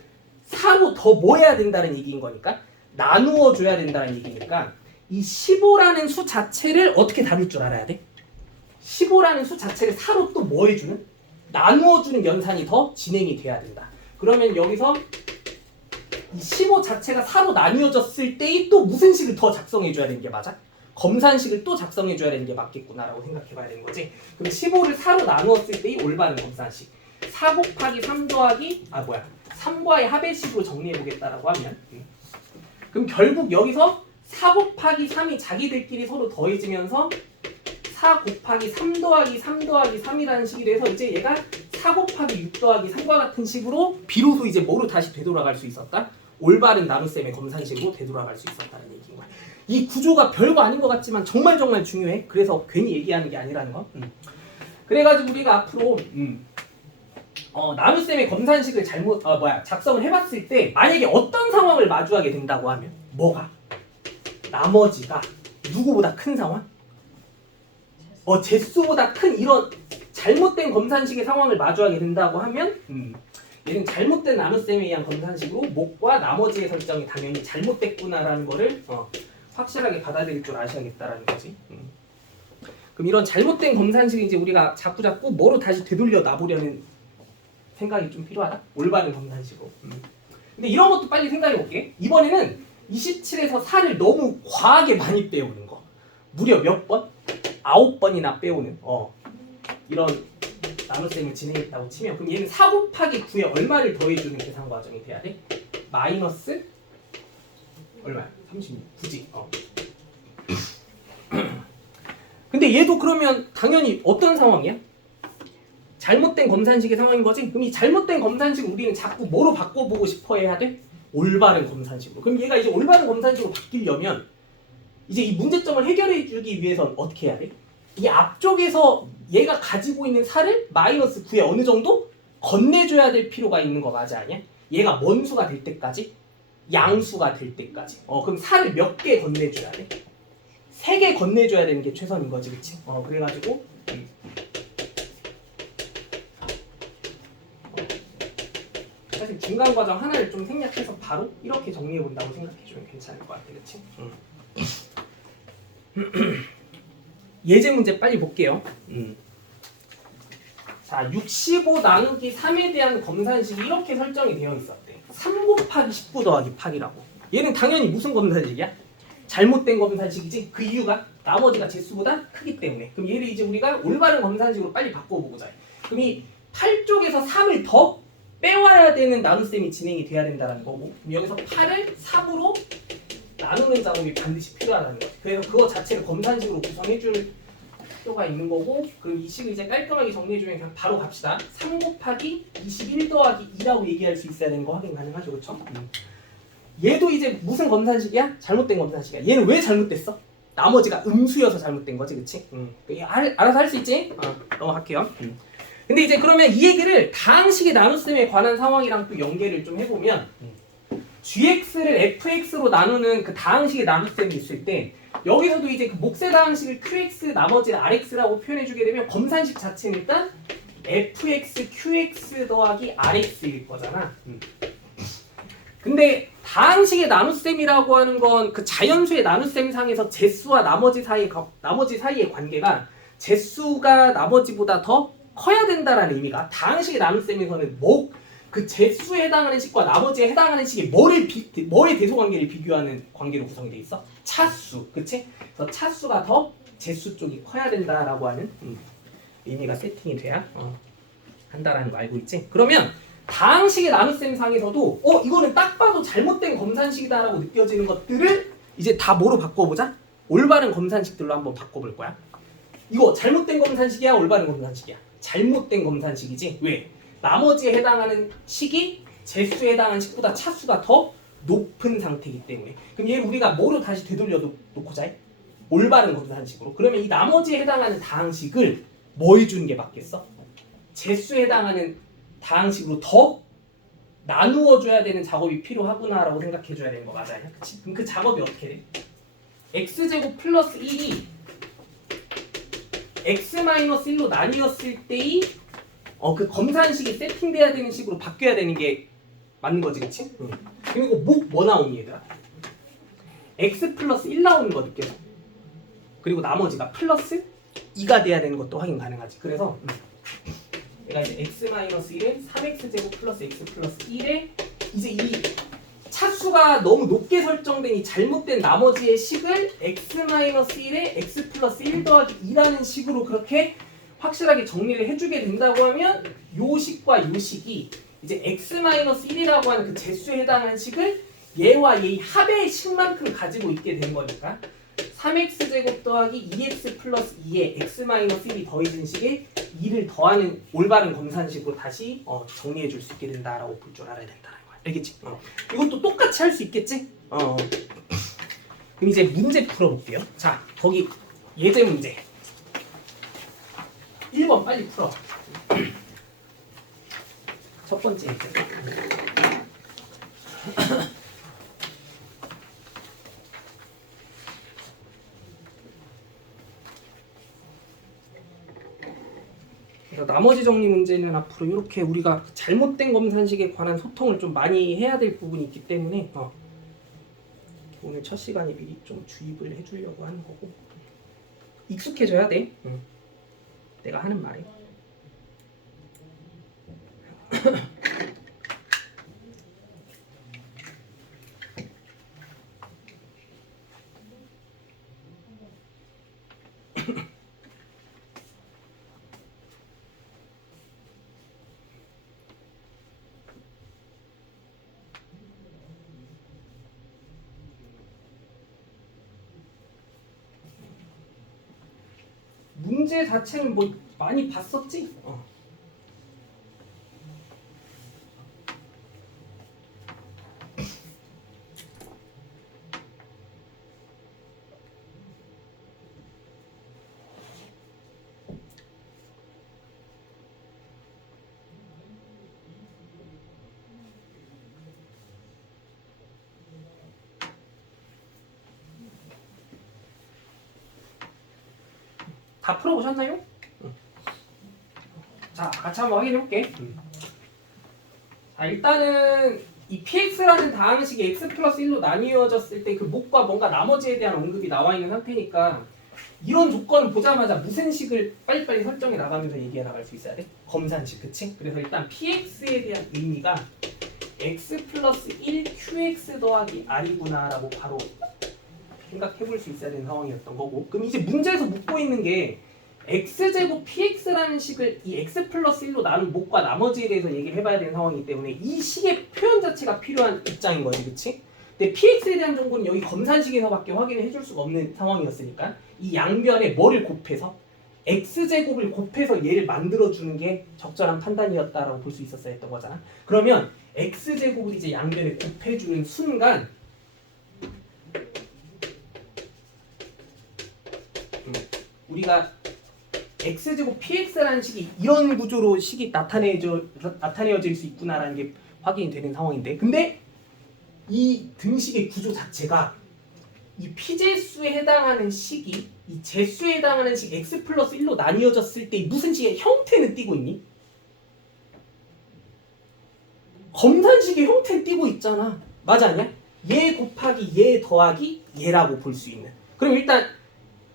4로 더 뭐 해야 된다는 얘기인 거니까 나누어 줘야 된다는 얘기니까 이 15라는 수 자체를 어떻게 다룰 줄 알아야 돼? 15라는 수 자체를 4로 또 뭐 해주는? 나누어주는 연산이 더 진행이 돼야 된다. 그러면 여기서 이 15 자체가 4로 나뉘어졌을 때의 또 무슨 식을 더 작성해줘야 되는 게 맞아? 검산식을 또 작성해줘야 되는 게 맞겠구나라고 생각해봐야 되는 거지. 그럼 15를 4로 나누었을 때의 올바른 검산식 4 곱하기 3 더하기 3과의 합의식으로 정리해보겠다라고 하면 그럼 결국 여기서 4 곱하기 3이 자기들끼리 서로 더해지면서 4 곱하기 3 더하기 3 더하기 3이라는 식이 돼서 이제 얘가 4 곱하기 6 더하기 3과 같은 식으로 비로소 이제 뭐로 다시 되돌아갈 수 있었다? 올바른 나눗셈의 검산식으로 되돌아갈 수 있었다는 얘기인 거야. 이 구조가 별거 아닌 것 같지만 정말 중요해. 그래서 괜히 얘기하는 게 아니라는 거. 그래가지고 우리가 앞으로 나눗셈의 검산식을 작성을 해봤을 때 만약에 어떤 상황을 마주하게 된다고 하면 뭐가? 나머지가 누구보다 큰 상황? 제수보다 큰 이런 잘못된 검산식의 상황을 마주하게 된다고 하면 얘는 잘못된 나눗셈에 의한 검산식으로 목과 나머지의 설정이 당연히 잘못됐구나라는 거를 확실하게 받아들일 줄 아셔야겠다라는 거지. 그럼 이런 잘못된 검산식을 이제 우리가 자꾸 뭐로 다시 되돌려 놔보려는 생각이 좀 필요하다? 올바른 검산식으로. 근데 이런 것도 빨리 생각해 볼게. 이번에는 27에서 4를 너무 과하게 많이 빼오는 거. 무려 몇 번? 9번이나 빼오는 이런 나눗셈을 진행했다고 치면 그럼 얘는 4 곱하기 9에 얼마를 더해주는 계산 과정이 돼야 돼? 마이너스 얼마야? 36. 굳이. 근데 얘도 그러면 당연히 어떤 상황이야? 잘못된 검산식의 상황인 거지? 그럼 이 잘못된 검산식을 우리는 자꾸 뭐로 바꿔보고 싶어 해야 돼? 올바른 검산식으로. 그럼 얘가 이제 올바른 검산식으로 바뀌려면 이제 이 문제점을 해결해 주기 위해선 어떻게 해야 돼? 이 앞쪽에서 얘가 가지고 있는 4를 마이너스 9에 어느 정도 건네줘야 될 필요가 있는 거 맞아 아니야? 얘가 뭔 수가 될 때까지? 양수가 될 때까지. 그럼 4를 몇 개 건네줘야 돼? 3개 건네줘야 되는 게 최선인 거지, 그치? 그래가지고 사실 중간 과정 하나를 좀 생략해서 바로 이렇게 정리해 본다고 생각해주면 괜찮을 것 같아, 그치? 예제 문제 빨리 볼게요. 자, 65 나누기 3에 대한 검산식이 이렇게 설정이 되어 있었대. 3 곱하기 19 더하기 8이라고. 얘는 당연히 무슨 검산식이야? 잘못된 검산식이지. 그 이유가 나머지가 제수보다 크기 때문에. 그럼 얘를 이제 우리가 올바른 검산식으로 빨리 바꿔보고자 해. 그럼 이 8쪽에서 3을 더 빼와야 되는 나눗셈이 진행이 돼야 된다는 거고, 그럼 여기서 8을 3으로 나누는 작업이 반드시 필요하다는 거지. 그래서 그거 자체를 검산식으로 구성해줄 필요가 있는 거고, 그럼 이 식을 이제 깔끔하게 정리해주면 그냥 바로 갑시다. 3 곱하기 21 더하기 2라고 얘기할 수 있어야 되는 거 확인 가능하죠, 그렇죠? 얘도 이제 무슨 검산식이야? 잘못된 검산식이야. 얘는 왜 잘못됐어? 나머지가 음수여서 잘못된 거지, 그치? 알아서 할 수 있지? 넘어갈게요. 근데 이제 그러면 이 얘기를 다항식의 나눗셈에 관한 상황이랑 또 연계를 좀 해보면, gx를 fx로 나누는 그 다항식의 나눗셈이 있을 때, 여기서도 이제 그 목세 다항식을 qx 나머지는 rx라고 표현해주게 되면 검산식 자체는 일단 fx qx 더하기 rx일 거잖아. 근데 다항식의 나눗셈이라고 하는 건 그 자연수의 나눗셈 상에서 제수와 나머지 사이의 관계가 제수가 나머지보다 더 커야 된다라는 의미가, 다항식의 나눗셈에서는 그 제수에 해당하는 식과 나머지에 해당하는 식이 뭐의 대소관계를 비교하는 관계로 구성이 돼 있어? 차수, 그치? 그래서 차수가 더 제수 쪽이 커야 된다라고 하는 의미가 세팅이 돼야 한다라는 거 알고 있지? 그러면 다항식의 나눗셈 상에서도 이거는 딱 봐도 잘못된 검산식이다라고 느껴지는 것들을 이제 다 뭐로 바꿔보자? 올바른 검산식들로 한번 바꿔볼 거야. 이거 잘못된 검산식이야? 올바른 검산식이야? 잘못된 검산식이지? 왜? 나머지에 해당하는 식이 제수에 해당하는 식보다 차수가 더 높은 상태이기 때문에. 그럼 얘를 우리가 뭐로 다시 되돌려 놓고자 해? 올바른 검산식으로. 그러면 이 나머지에 해당하는 다항식을 뭐 해주는 게 맞겠어? 제수에 해당하는 다항식으로 더 나누어줘야 되는 작업이 필요하구나라고 생각해줘야 되는 거 맞아요? 그치? 그럼 그 작업이 어떻게 돼? x제곱 플러스 1이 x-1로 나뉘었을 때의 그 검산식이 세팅돼야 되는 식으로 바뀌어야 되는 게 맞는 거지, 그치? 그리고 뭐 나오니 얘들아? x 플러스 1 나오는 거 느껴져. 그리고 나머지가 플러스 2가 돼야 되는 것도 확인 가능하지. 그래서 얘가 이제 x-1에 3x제곱 플러스 x 플러스 1에 이제 이 차수가 너무 높게 설정된 이 잘못된 나머지의 식을 x-1에 x 플러스 1 더하기 2라는 식으로 그렇게 확실하게 정리를 해주게 된다고 하면 요 식과 요 식이 이제 x-1이라고 하는 그 제수에 해당하는 식을 얘와 얘의 합의 식만큼 가지고 있게 된 거니까 3x제곱 더하기 2x 플러스 2에 x-1이 더해진 식에 2를 더하는 올바른 검산식으로 다시 정리해 줄 수 있게 된다라고 볼 줄 알아야 된다는 거야. 알겠지? 이것도 똑같이 할 수 있겠지? 그럼 이제 문제 풀어볼게요. 자, 거기 예제 문제 1번 빨리 풀어. 첫 번째 예제. 그래서 나머지 정리 문제는 앞으로 이렇게 우리가 잘못된 검산식에 관한 소통을 좀 많이 해야 될 부분이 있기 때문에 오늘 첫 시간에 미리 좀 주입을 해주려고 하는 거고, 익숙해져야 돼. 내가 하는 말이. 문제 자체는 뭐 많이 봤었지? 다 풀어보셨나요? 자, 같이 한번 확인해 볼게. 자, 일단은 이 px라는 다항식이 x 플러스 1로 나뉘어졌을 때 그 목과 뭔가 나머지에 대한 언급이 나와 있는 상태니까 이런 조건을 보자마자 무슨 식을 빨리빨리 설정해 나가면서 얘기해 나갈 수 있어야 돼? 검산식, 그치? 그래서 일단 px에 대한 의미가 x 플러스 1 qx 더하기 r이구나 라고 바로 생각해 볼 수 있어야 되는 상황이었던 거고, 그럼 이제 문제에서 묻고 있는 게 x제곱 px라는 식을 이 x 플러스 1로 나눈 목과 나머지에 대해서 얘기를 해봐야 되는 상황이기 때문에 이 식의 표현 자체가 필요한 입장인 거지, 그치? 근데 px에 대한 정보는 여기 검산식에서밖에 확인을 해줄 수가 없는 상황이었으니까 이 양변에 뭐를 곱해서 x제곱을 곱해서 얘를 만들어주는 게 적절한 판단이었다라고 볼 수 있었어야 했던 거잖아. 그러면 x제곱을 이제 양변에 곱해주는 순간 우리가 x제곱 px라는 식이 이런 구조로 식이 나타내어질 수 있구나라는 게 확인이 되는 상황인데, 근데 이 등식의 구조 자체가 이 p제수에 해당하는 식이 이 제수에 해당하는 식 x 플러스 1로 나뉘어졌을 때 무슨 식의 형태는 띄고 있니? 검산식의 형태는 띄고 있잖아. 맞아, 아니야? 얘 곱하기 얘 더하기 얘라고 볼 수 있는. 그럼 일단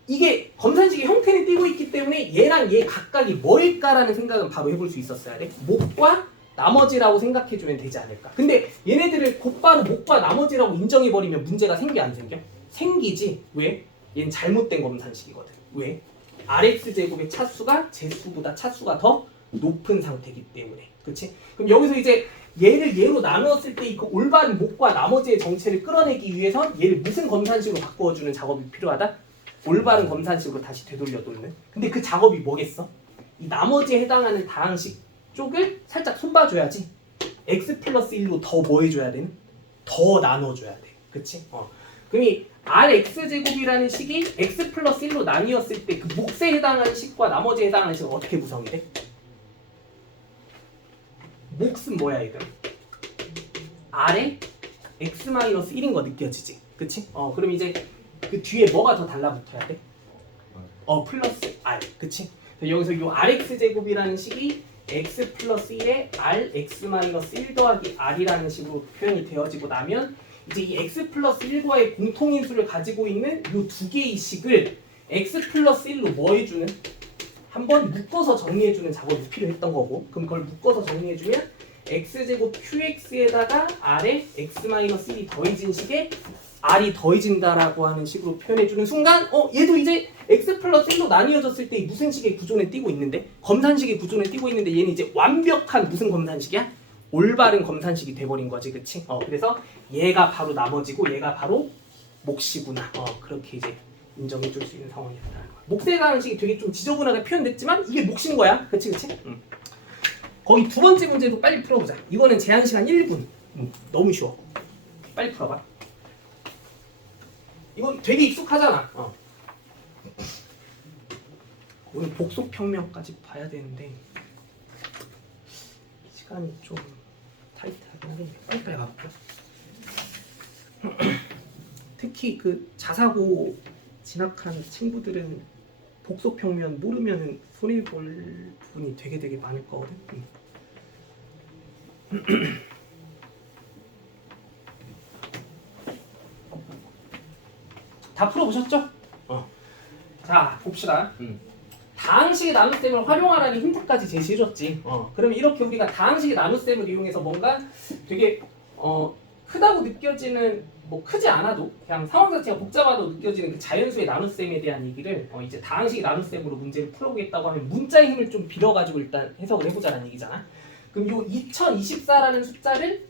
이게 검산식의 형태는 띄고 있기 때문에 얘랑 얘 각각이 뭐일까라는 생각은 바로 해볼 수 있었어야 돼. 목과 나머지라고 생각해주면 되지 않을까. 근데 얘네들을 곧바로 목과 나머지라고 인정해버리면 문제가 생겨 안 생겨? 생기지. 왜? 얘는 잘못된 검산식이거든. 왜? rx제곱의 차수가 제수보다 차수가 더 높은 상태이기 때문에. 그치? 그럼 여기서 이제 얘를 얘로 나누었을 때 그 올바른 목과 나머지의 정체를 끌어내기 위해서 얘를 무슨 검산식으로 바꾸어주는 작업이 필요하다? 올바른 검산식으로 다시 되돌려 놓는. 근데 그 작업이 뭐겠어? 이 나머지에 해당하는 다항식 쪽을 살짝 손봐줘야지. x 플러스 1로 더 뭐 해줘야 되는? 더 나눠줘야 돼. 그치? 그럼 이 rx제곱이라는 식이 x 플러스 1로 나뉘었을 때 그 몫에 해당하는 식과 나머지에 해당하는 식은 어떻게 구성이 돼? 몫은 뭐야 얘들? r에 x-1인 거 느껴지지? 그치? 그럼 이제 그 뒤에 뭐가 더 달라붙어야 돼? 플러스 r. 그치? 여기서 이 rx제곱이라는 식이 x 플러스 1에 rx-1 더하기 r이라는 식으로 표현이 되어지고 나면 이제 이 x 플러스 1과의 공통인수를 가지고 있는 이 두 개의 식을 x 플러스 1로 뭐 해주는? 한번 묶어서 정리해주는 작업이 필요했던 거고, 그럼 그걸 묶어서 정리해주면 x제곱 qx에다가 r에 x-1이 더해진 식에 r이 더해진다라고 하는 식으로 표현해주는 순간 얘도 이제 x 플러스 1로 나뉘어졌을 때 무슨 식의 구조는 띄고 있는데, 검산식의 구조는 띄고 있는데 얘는 이제 완벽한 무슨 검산식이야? 올바른 검산식이 돼버린 거지, 그치? 그래서 얘가 바로 나머지고 얘가 바로 몫이구나. 그렇게 이제 인정해줄 수 있는 상황이었다는 거야. 몫에 해당하는 식이 되게 좀 지저분하게 표현됐지만 이게 몫인 거야, 그치? 거기 두 번째 문제도 빨리 풀어보자. 이거는 제한 시간 1분. 너무 쉬워. 빨리 풀어봐. 이거 되게 익숙하잖아. 오늘 복속평면까지 봐야 되는데 시간이 좀 타이트하긴 하겠네. 빨리빨리 가볼게요. 특히 그 자사고 진학한 친구들은 복속평면 모르면 손해볼 부분이 되게 많을 거거든. 다 풀어보셨죠? 자, 봅시다. 다항식의 나눗셈을 활용하라는 힌트까지 제시해줬지. 그러면 이렇게 우리가 다항식의 나눗셈을 이용해서 뭔가 되게 크다고 느껴지는, 뭐 크지 않아도 그냥 상황 자체가 복잡하다고 느껴지는 그 자연수의 나눗셈에 대한 얘기를 이제 다항식의 나눗셈으로 문제를 풀어보겠다고 하면 문자의 힘을 좀 빌어가지고 일단 해석을 해보자는 얘기잖아. 그럼 요 2024라는 숫자를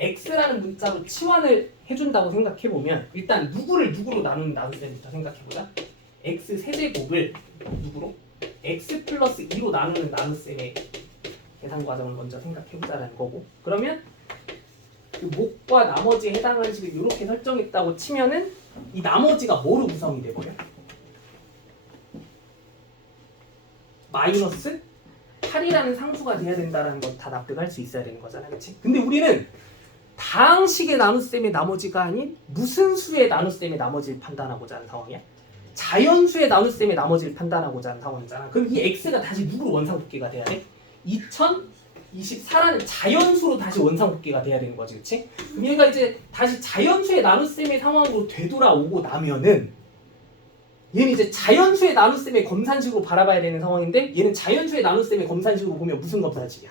x라는 문자로 치환을 해준다고 생각해보면 일단 누구를 누구로 나누는 나눗셈부터 생각해보자. x 세제곱을 누구로? x 플러스 2로 나누는 나눗셈의 계산 과정을 먼저 생각해보자라는 거고, 그러면 그 목과 나머지에 해당하는 식을 이렇게 설정했다고 치면은 이 나머지가 뭐로 구성이 돼버려? 마이너스 8이라는 상수가 돼야 된다는 건 다 납득할 수 있어야 되는 거잖아, 그렇지? 근데 우리는 다항식의 나눗셈의 나머지가 아닌 무슨 수의 나눗셈의 나머지를 판단하고자 하는 상황이야? 자연수의 나눗셈의 나머지를 판단하고자 하는 상황이잖아. 그럼 이 x가 다시 누구로 원상복귀가 돼야 돼? 2024라는 자연수로 다시 원상복귀가 돼야 되는 거지, 그렇지? 그럼 얘가 이제 다시 자연수의 나눗셈의 상황으로 되돌아오고 나면은 얘는 이제 자연수의 나눗셈의 검산식으로 바라봐야 되는 상황인데 얘는 자연수의 나눗셈의 검산식으로 보면 무슨 검산식이야?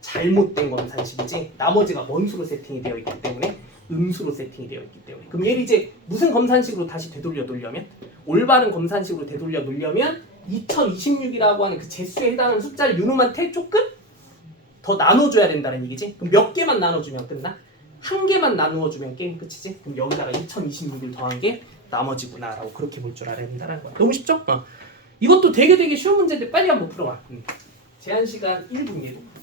잘못된 검산식이지. 나머지가 원수로 세팅이 되어 있기 때문에 음수로 세팅이 되어 있기 때문에. 그럼 얘를 이제 무슨 검산식으로 다시 되돌려 놓으려면 올바른 검산식으로 되돌려 놓으려면 2026이라고 하는 그 제수에 해당하는 숫자를 요놈한테 조금 더 나눠줘야 된다는 얘기지. 그럼 몇 개만 나눠주면 끝나? 한 개만 나누어주면 게임 끝이지. 그럼 여기다가 2026을 더한 게 나머지구나라고 그렇게 볼 줄 알아야 된다는 거야. 너무 쉽죠? 이것도 되게 쉬운 문제인데 빨리 한번 풀어봐. 제한 시간 1분이에요.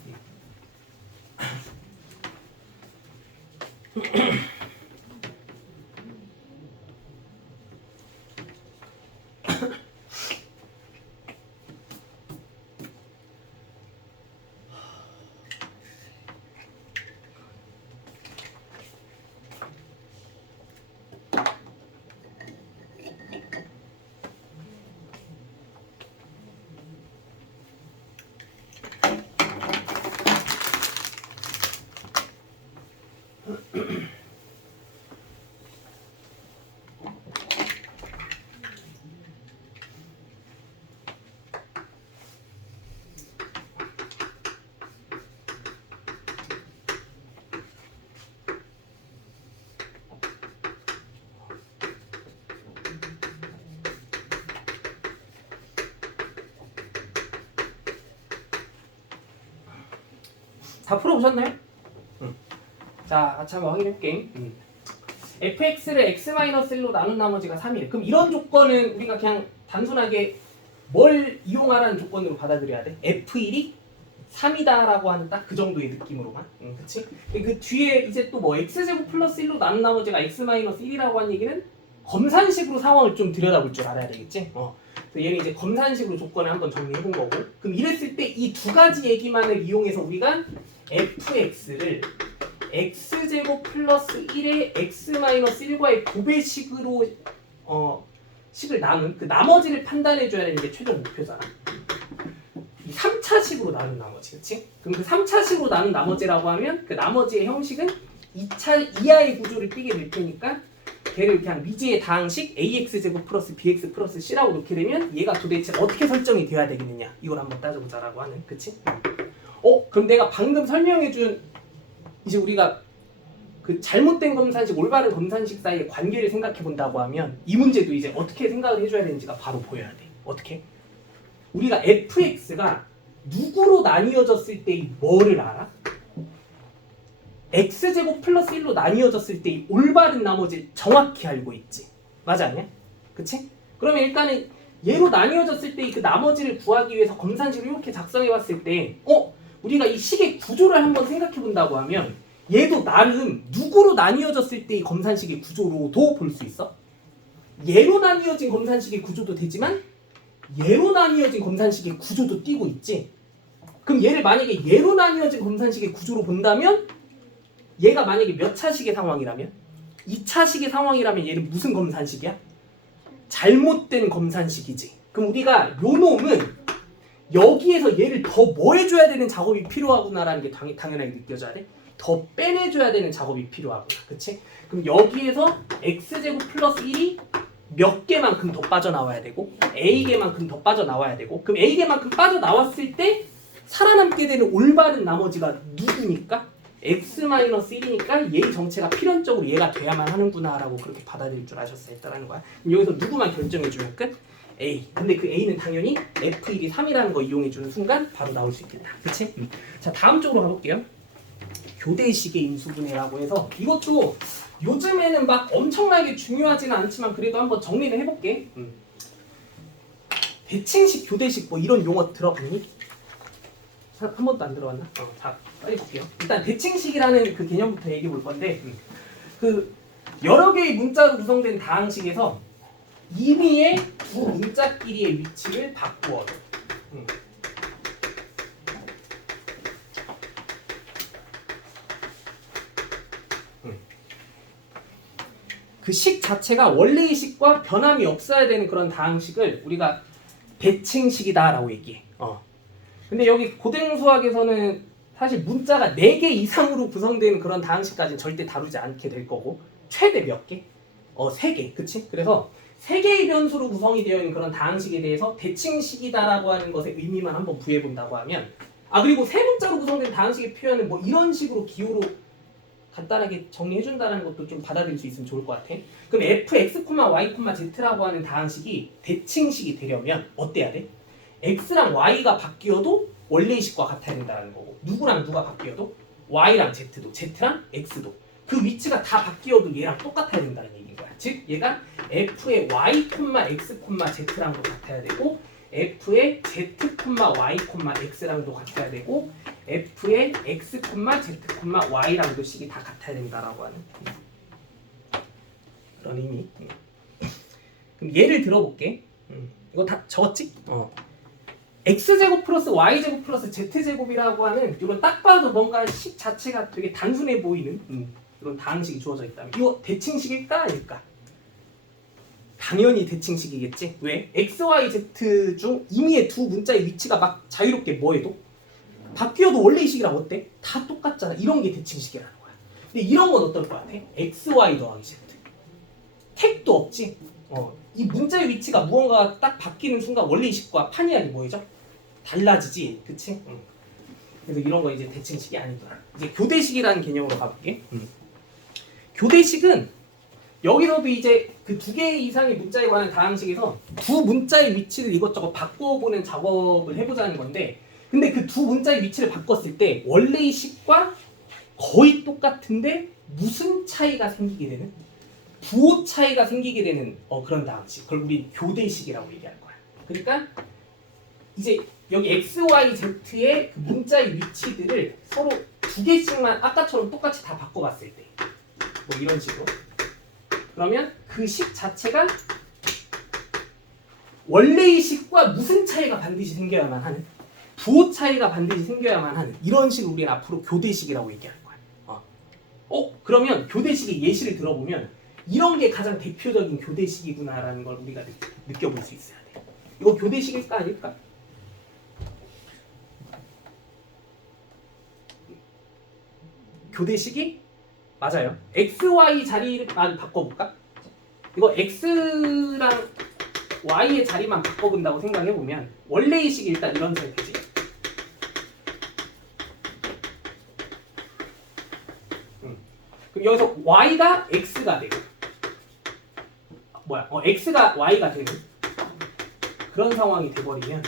다 풀어보셨나요? 자, 같이 한번 확인해볼게. fx를 x-1로 나눈 나머지가 3이래. 그럼 이런 조건은 우리가 그냥 단순하게 뭘 이용하라는 조건으로 받아들여야 돼? f1이 3이다라고 하는 딱 그 정도의 느낌으로만. 그치? 그 뒤에 이제 또 뭐 x제곱 플러스 1로 나눈 나머지가 x-1이라고 하는 얘기는 검산식으로 상황을 좀 들여다볼 줄 알아야 되겠지? 그래서 얘는 이제 검산식으로 조건을 한번 정리해본 거고. 그럼 이랬을 때 이 두 가지 얘기만을 이용해서 우리가 fx를 x제곱 플러스 1의 x-1과의 도배식으로 식을 나눈 그 나머지를 판단해줘야 되는 게 최종 목표잖아. 이 3차식으로 나눈 나머지, 그치? 그럼 그 3차식으로 나눈 나머지라고 하면 그 나머지의 형식은 2차 이하의 구조를 띠게 될 테니까 걔를 그냥 미지의 다항식 ax제곱 플러스 bx 플러스 c라고 놓게 되면 얘가 도대체 어떻게 설정이 돼야 되겠느냐 이걸 한번 따져보자라고 하는, 그치? 그럼 내가 방금 설명해준 이제 우리가 그 잘못된 검산식, 올바른 검산식 사이의 관계를 생각해 본다고 하면 이 문제도 이제 어떻게 생각을 해줘야 되는지가 바로 보여야 돼. 어떻게? 우리가 fx가 누구로 나뉘어졌을 때 이 뭐를 알아? x제곱 플러스 1로 나뉘어졌을 때 이 올바른 나머지를 정확히 알고 있지. 맞아 아니야? 그치? 그러면 일단은 얘로 나뉘어졌을 때 그 나머지를 구하기 위해서 검산식을 이렇게 작성해 봤을 때 우리가 이 식의 구조를 한번 생각해 본다고 하면 얘도 나름 누구로 나뉘어졌을 때 이 검산식의 구조로도 볼 수 있어. 얘로 나뉘어진 검산식의 구조도 되지만 얘로 나뉘어진 검산식의 구조도 띄고 있지. 그럼 얘를 만약에 얘로 나뉘어진 검산식의 구조로 본다면 얘가 만약에 몇 차식의 상황이라면? 2차식의 상황이라면 얘는 무슨 검산식이야? 잘못된 검산식이지. 그럼 우리가 요 놈은 여기에서 얘를 더 뭐 해줘야 되는 작업이 필요하구나라는 게 당연하게 느껴져야 돼. 더 빼내줘야 되는 작업이 필요하구나. 그치? 그럼 여기에서 x제곱 플러스 1이 몇 개만큼 더 빠져나와야 되고 a개만큼 더 빠져나와야 되고 그럼 a개만큼 빠져나왔을 때 살아남게 되는 올바른 나머지가 누구니까? x-1이니까 얘의 정체가 필연적으로 얘가 돼야만 하는구나라고 그렇게 받아들일 줄 아셨다는 거야. 그럼 여기서 누구만 결정해주면 끝? A. 근데 그 A는 당연히 F1이 3이라는 거 이용해주는 순간 바로 나올 수 있겠다. 그치? 자, 다음 쪽으로 가볼게요. 교대식의 인수분해라고 해서 이것도 요즘에는 막 엄청나게 중요하지는 않지만 그래도 한번 정리를 해볼게. 대칭식, 교대식 뭐 이런 용어 들어봤니? 한 번도 안 들어봤나? 자, 빨리 볼게요. 일단 대칭식이라는 그 개념부터 얘기해 볼 건데 그 여러 개의 문자로 구성된 다항식에서 임의의 두 문자끼리의 위치를 바꾸어요. 그 식 자체가 원래의 식과 변함이 없어야 되는 그런 다항식을 우리가 대칭식이다라고 얘기해. 근데 여기 고등수학에서는 사실 문자가 4개 이상으로 구성되는 그런 다항식까지는 절대 다루지 않게 될 거고 최대 몇 개? 3개. 그치? 그래서 3개의 변수로 구성이 되어 있는 그런 다항식에 대해서 대칭식이다라고 하는 것의 의미만 한번 부여해 본다고 하면 그리고 세 문자로 구성된 다항식의 표현을 뭐 이런 식으로 기호로 간단하게 정리해 준다는 것도 좀 받아들일 수 있으면 좋을 것 같아. 그럼 fx, y, z라고 하는 다항식이 대칭식이 되려면 어때야 돼? x랑 y가 바뀌어도 원래의 식과 같아야 된다는 거고 누구랑 누가 바뀌어도 y랑 z도 z랑 x도 그 위치가 다 바뀌어도 얘랑 똑같아야 된다는 얘기인 거야. 즉 얘가 f의 y, x, z랑도 같아야 되고 f의 z, y, x랑도 같아야 되고 f의 x, z, y랑도 식이 다 같아야 된다라고 하는 그런 의미. 그럼 예를 들어볼게. 이거 다 적었지? x제곱 플러스 y제곱 플러스 z제곱이라고 하는 이런 딱 봐도 뭔가 식 자체가 되게 단순해 보이는 이런 다항식이 주어져 있다면 이거 대칭식일까 아닐까? 당연히 대칭식이겠지. 왜? x, y, z 중 임의의 두 문자의 위치가 막 자유롭게 뭐해도 바뀌어도 원래의 식이랑 어때? 다 똑같잖아. 이런 게 대칭식이라는 거야. 근데 이런 건 어떨 것 같아? x, y 더하기 z. 택도 없지? 이 문자의 위치가 무언가가 딱 바뀌는 순간 원래의 식과 판이하게 뭐이죠? 달라지지. 그치? 그래서 이런 거 이제 대칭식이 아니더라. 이제 교대식이라는 개념으로 가볼게. 교대식은 여기서도 이제 그 2개 이상의 문자에 관한 다항식에서 두 문자의 위치를 이것저것 바꿔보는 작업을 해보자는 건데 근데 그 두 문자의 위치를 바꿨을 때 원래의 식과 거의 똑같은데 무슨 차이가 생기게 되는? 부호 차이가 생기게 되는 그런 다항식. 그걸 우리 교대식이라고 얘기할 거야. 그러니까 이제 여기 x, y, z의 그 문자의 위치들을 서로 2개씩만 아까처럼 똑같이 다 바꿔봤을 때 뭐 이런 식으로 그러면 그 식 자체가 원래의 식과 무슨 차이가 반드시 생겨야만 하는 부호 차이가 반드시 생겨야만 하는 이런 식으로 우리는 앞으로 교대식이라고 얘기할 거야. 그러면 교대식의 예시를 들어보면 이런 게 가장 대표적인 교대식이구나라는 걸 우리가 느껴볼 수 있어야 돼. 이거 교대식일까 아닐까? 교대식이 맞아요. x, y 자리만 바꿔볼까? 이거 x랑 y의 자리만 바꿔본다고 생각해보면 원래의 식이 일단 이런 상태지. 그럼 여기서 y가 x가 되고 x가 y가 되는 그런 상황이 돼버리면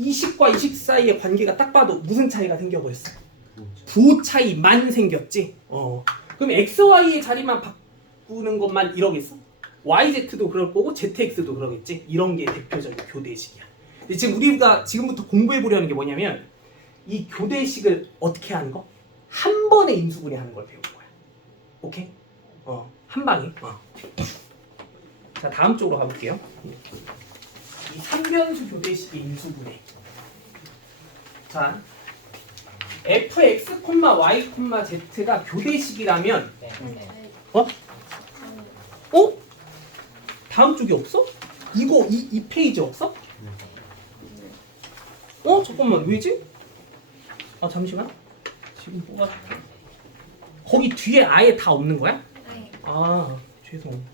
이 식과 이 식 사이의 관계가 딱 봐도 무슨 차이가 생겨버렸어? 부호 차이만 생겼지. 그럼 x, y의 자리만 바꾸는 것만 이러겠어? y, z도 그럴 거고 zx도 그러겠지. 이런 게 대표적인 교대식이야. 근데 지금 우리가 지금부터 공부해 보려는 게 뭐냐면 이 교대식을 어떻게 하는 거? 한 번에 인수분해하는 걸 배우는 거야. 오케이? 한 방에. 자, 다음 쪽으로 가볼게요. 이 3변수 교대식의 인수분해. 자, fx, y, z가 교대식이라면 다음 쪽이 없어? 이거 이 페이지 없어? 잠깐만 왜지? 잠시만. 지금 뭐가 거기 뒤에 아예 다 없는 거야? 네. 죄송.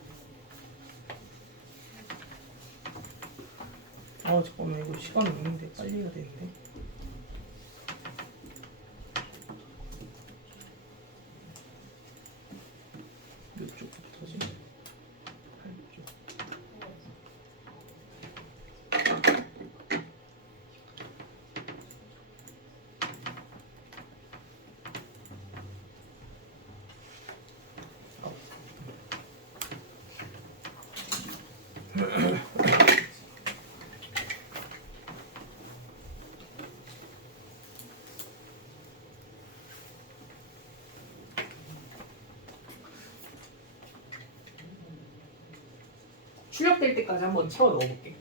잠깐만 이거 시간 없는데 빨리 해야 되는데. 몇 쪽부터지? 8쪽. 출력될 때까지 한번 채워 넣어볼게.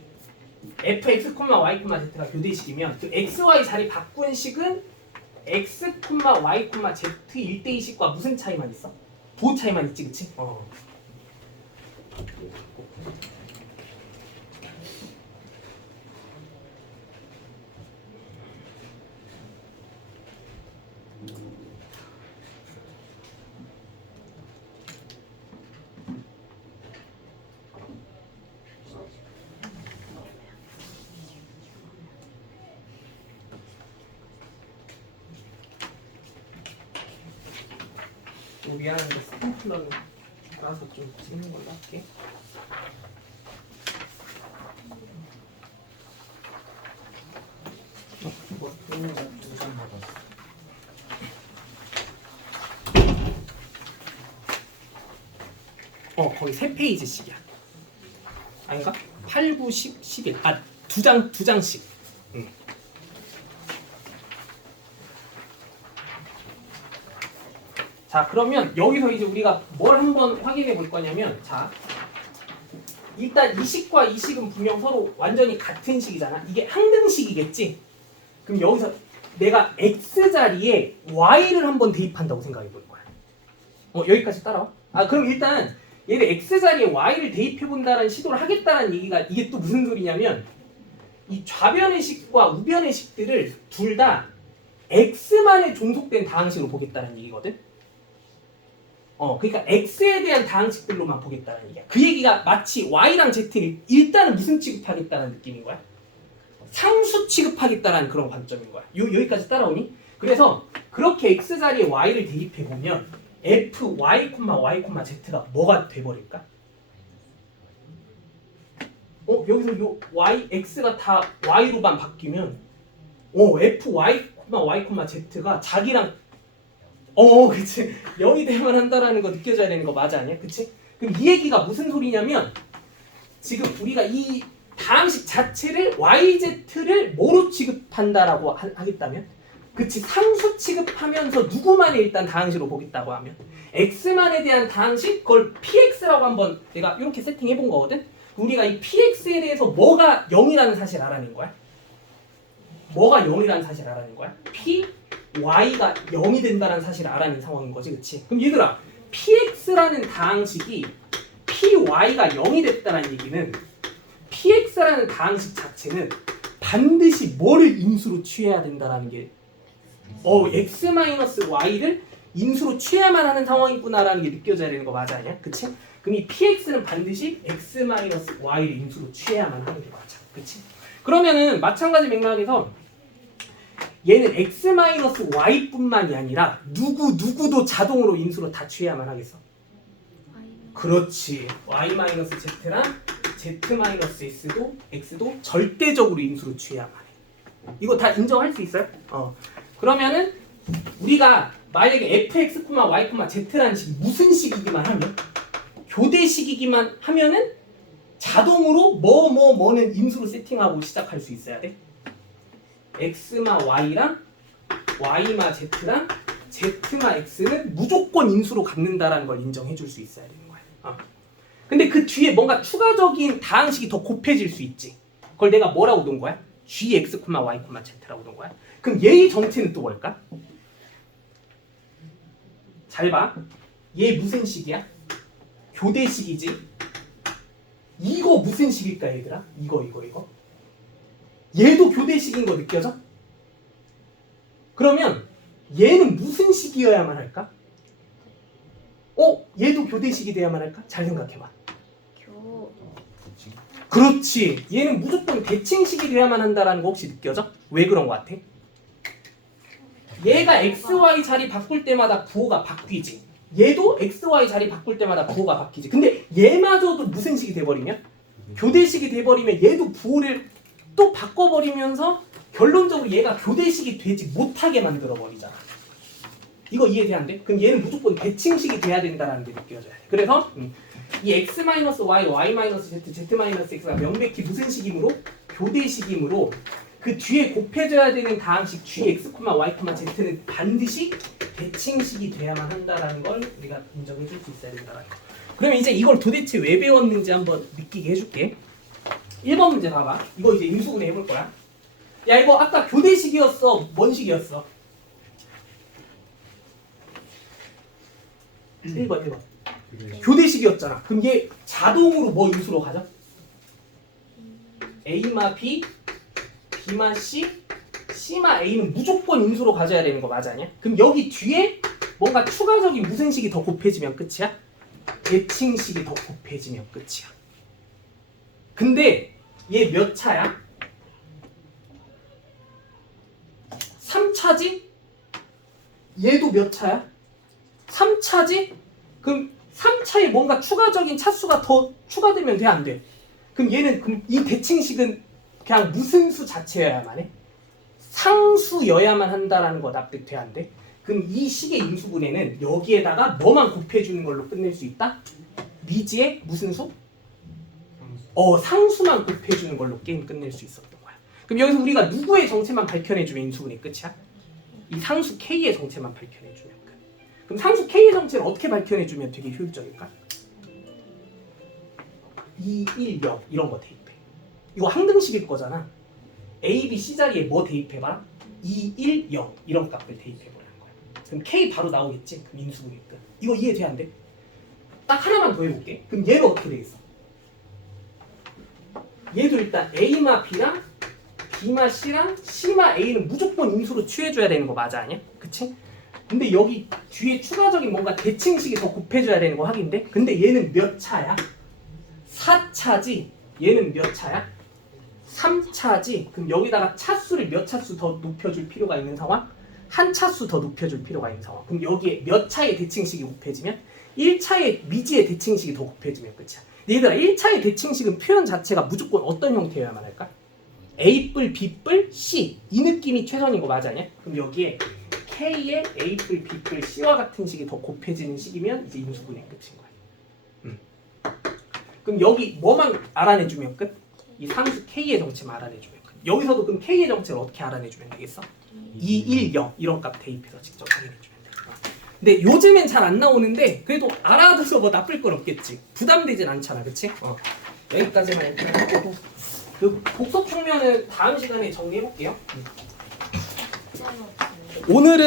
fx, y, z가 교대식이면 그 x, y 자리 바꾼 식은 x, y, z 1대2식과 무슨 차이만 있어? 도 차이만 있지, 그치? 미안한데 스탬플러는 알아서 좀 찍는 걸로 할게. 뭐 돈을 2장 받았어. 거기 3페이지씩이야. 아닌가? 8, 9, 10, 11. 아, 두 장씩. 자, 그러면 여기서 이제 우리가 뭘 한번 확인해 볼 거냐면, 자, 일단 이 식과 이 식은 분명 서로 완전히 같은 식이잖아. 이게 항등식이겠지? 그럼 여기서 내가 x 자리에 y를 한번 대입한다고 생각해 볼 거야. 여기까지 따라와. 그럼 일단 얘를 x 자리에 y를 대입해 본다는 시도를 하겠다는 얘기가 이게 또 무슨 소리냐면, 이 좌변의 식과 우변의 식들을 둘 다 x만에 종속된 다항식으로 보겠다는 얘기거든. 그러니까 x에 대한 다항식들로만 보겠다는 얘기야. 그 얘기가 마치 y랑 z를 일단은 무슨 취급하겠다는 느낌인 거야? 상수 취급하겠다는 그런 관점인 거야. 여기까지 따라오니? 그래서 그렇게 x 자리에 y를 대입해 보면 f, y, y, z가 뭐가 돼버릴까? 여기서 요 y, x가 다 y로만 바뀌면 f, y, y, z가 자기랑 그치. 0이 돼야만 한다라는 거 느껴져야 되는 거 맞아 아니야? 그치? 그럼 이 얘기가 무슨 소리냐면 지금 우리가 이 다항식 자체를 yz를 뭐로 취급한다라고 하겠다면 그치. 상수 취급하면서 누구만의 일단 다항식으로 보겠다고 하면 x만에 대한 다항식 그걸 px라고 한번 내가 이렇게 세팅해 본 거거든? 우리가 이 px에 대해서 뭐가 0이라는 사실을 알아낸 거야? 뭐가 0이라는 사실을 알아낸 거야? y가 0이 된다는 사실을 알아낸 상황인 거지, 그치? 그럼 얘들아, px라는 다항식이 py가 0이 됐다는 얘기는 px라는 다항식 자체는 반드시 뭐를 인수로 취해야 된다는 게 x-y를 인수로 취해야만 하는 상황이구나라는 게 느껴져야 되는 거 맞아, 아니야? 그치? 그럼 이 px는 반드시 x-y를 인수로 취해야만 하는 게 맞아, 그치? 그러면은 마찬가지 맥락에서 얘는 x-y뿐만이 아니라 누구도 자동으로 인수로 다 취해야만 하겠어. 그렇지. y-z랑 z-x도 절대적으로 인수로 취해야만 해. 이거 다 인정할 수 있어요? 그러면은 우리가 만약에 fx, y, z라는 식이 무슨 식이기만 하면 교대식이기만 하면은 자동으로 뭐는 인수로 세팅하고 시작할 수 있어야 돼. x마 y랑 y마 z랑 z마 x는 무조건 인수로 갖는다라는 걸 인정해 줄 수 있어야 되는 거야. 근데 그 뒤에 뭔가 추가적인 다항식이 더 곱해질 수 있지. 그걸 내가 뭐라고 둔 거야? gx, y, z라고 둔 거야. 그럼 얘의 정체는 또 뭘까? 잘 봐. 얘 무슨 식이야? 교대식이지. 이거 무슨 식일까 얘들아? 이거. 얘도 교대식인 거 느껴져? 그러면 얘는 무슨 식이어야만 할까? 얘도 교대식이 돼야만 할까? 잘 생각해봐. 그렇지. 얘는 무조건 대칭식이 돼야만 한다라는 거 혹시 느껴져? 왜 그런 거 같아? 얘가 XY 자리 바꿀 때마다 부호가 바뀌지. 얘도 XY 자리 바꿀 때마다 부호가 바뀌지. 근데 얘마저도 무슨 식이 돼버리면? 교대식이 돼버리면 얘도 부호를 또 바꿔버리면서 결론적으로 얘가 교대식이 되지 못하게 만들어버리잖아. 이거 이해돼 안 돼? 그럼 얘는 무조건 대칭식이 돼야 된다는 게 느껴져야 돼. 그래서 이 x-y, y-z, z-x가 명백히 무슨 식이므로? 교대식이므로 그 뒤에 곱해져야 되는 다항식 gx, y, z는 반드시 대칭식이 돼야만 한다는 걸 우리가 인정해 줄 수 있어야 된다는 거. 그러면 이제 이걸 도대체 왜 배웠는지 한번 느끼게 해줄게. 1번 문제 봐봐. 이거 이제 인수분해 해볼 거야. 야 이거 아까 교대식이었어? 뭔 식이었어? 1번. 교대식이었잖아. 그럼 얘 자동으로 뭐 인수로 가죠? A마 B, B마 C, C마 A는 무조건 인수로 가져야 되는 거 맞아냐? 그럼 여기 뒤에 뭔가 추가적인 무슨 식이 더 곱해지면 끝이야? 대칭식이 더 곱해지면 끝이야. 근데 얘 몇 차야? 3차지? 얘도 몇 차야? 3차지? 그럼 3차에 뭔가 추가적인 차수가 더 추가되면 돼, 안 돼? 그럼 얘는 그럼 이 대칭식은 그냥 무슨 수 자체여야만 해? 상수여야만 한다라는 거 납득돼, 안 돼? 그럼 이 식의 인수분해는 여기에다가 뭐만 곱해주는 걸로 끝낼 수 있다? 미지의 무슨 수? 상수만 곱해주는 걸로 게임 끝낼 수 있었던 거야. 그럼 여기서 우리가 누구의 정체만 밝혀내주면 인수분해 끝이야? 이 상수 K의 정체만 밝혀내주면 끝. 그럼 상수 K의 정체를 어떻게 밝혀내주면 되게 효율적일까? 2, 1, 0 이런 거 대입해. 이거 항등식일 거잖아. A, B, C 자리에 뭐 대입해봐? 2, 1, 0 이런 값을 대입해보라는 거야. 그럼 K 바로 나오겠지? 그럼 인수분해 끝. 이거 이해돼 안 돼? 딱 하나만 더 해볼게. 그럼 얘는 어떻게 되겠어? 얘도 일단 A마 B랑 B마 C랑 C마 A는 무조건 인수로 취해줘야 되는 거 맞아 아니야? 그치? 근데 여기 뒤에 추가적인 뭔가 대칭식이 더 곱해줘야 되는 거 확인돼? 근데 얘는 몇 차야? 4차지? 얘는 몇 차야? 3차지? 그럼 여기다가 차수를 몇 차수 더 높여줄 필요가 있는 상황? 한 차수 더 높여줄 필요가 있는 상황. 그럼 여기에 몇 차의 대칭식이 곱해지면? 1차의 미지의 대칭식이 더 곱해지면 끝이야. 얘들아 1차의 대칭식은 표현 자체가 무조건 어떤 형태여야만 할까? A뿔, B뿔, C 이 느낌이 최선인 거 맞아냐? 그럼 여기에 K의 A뿔, B뿔, C와 같은 식이 더 곱해지는 식이면 이제 인수분해 끝인 거야. 그럼 여기 뭐만 알아내주면 끝? 이 상수 K의 정체만 알아내주면 끝. 여기서도 그럼 K의 정체를 어떻게 알아내주면 되겠어? 2, 1, 0 이런 값 대입해서 직접 확인해주면 돼. 근데 요즘엔 잘 안 나오는데 그래도 알아둬서 뭐 나쁠 건 없겠지. 부담되진 않잖아, 그치? 여기까지만 일단 하고 그 복속 측면은 다음 시간에 정리해볼게요. 오늘은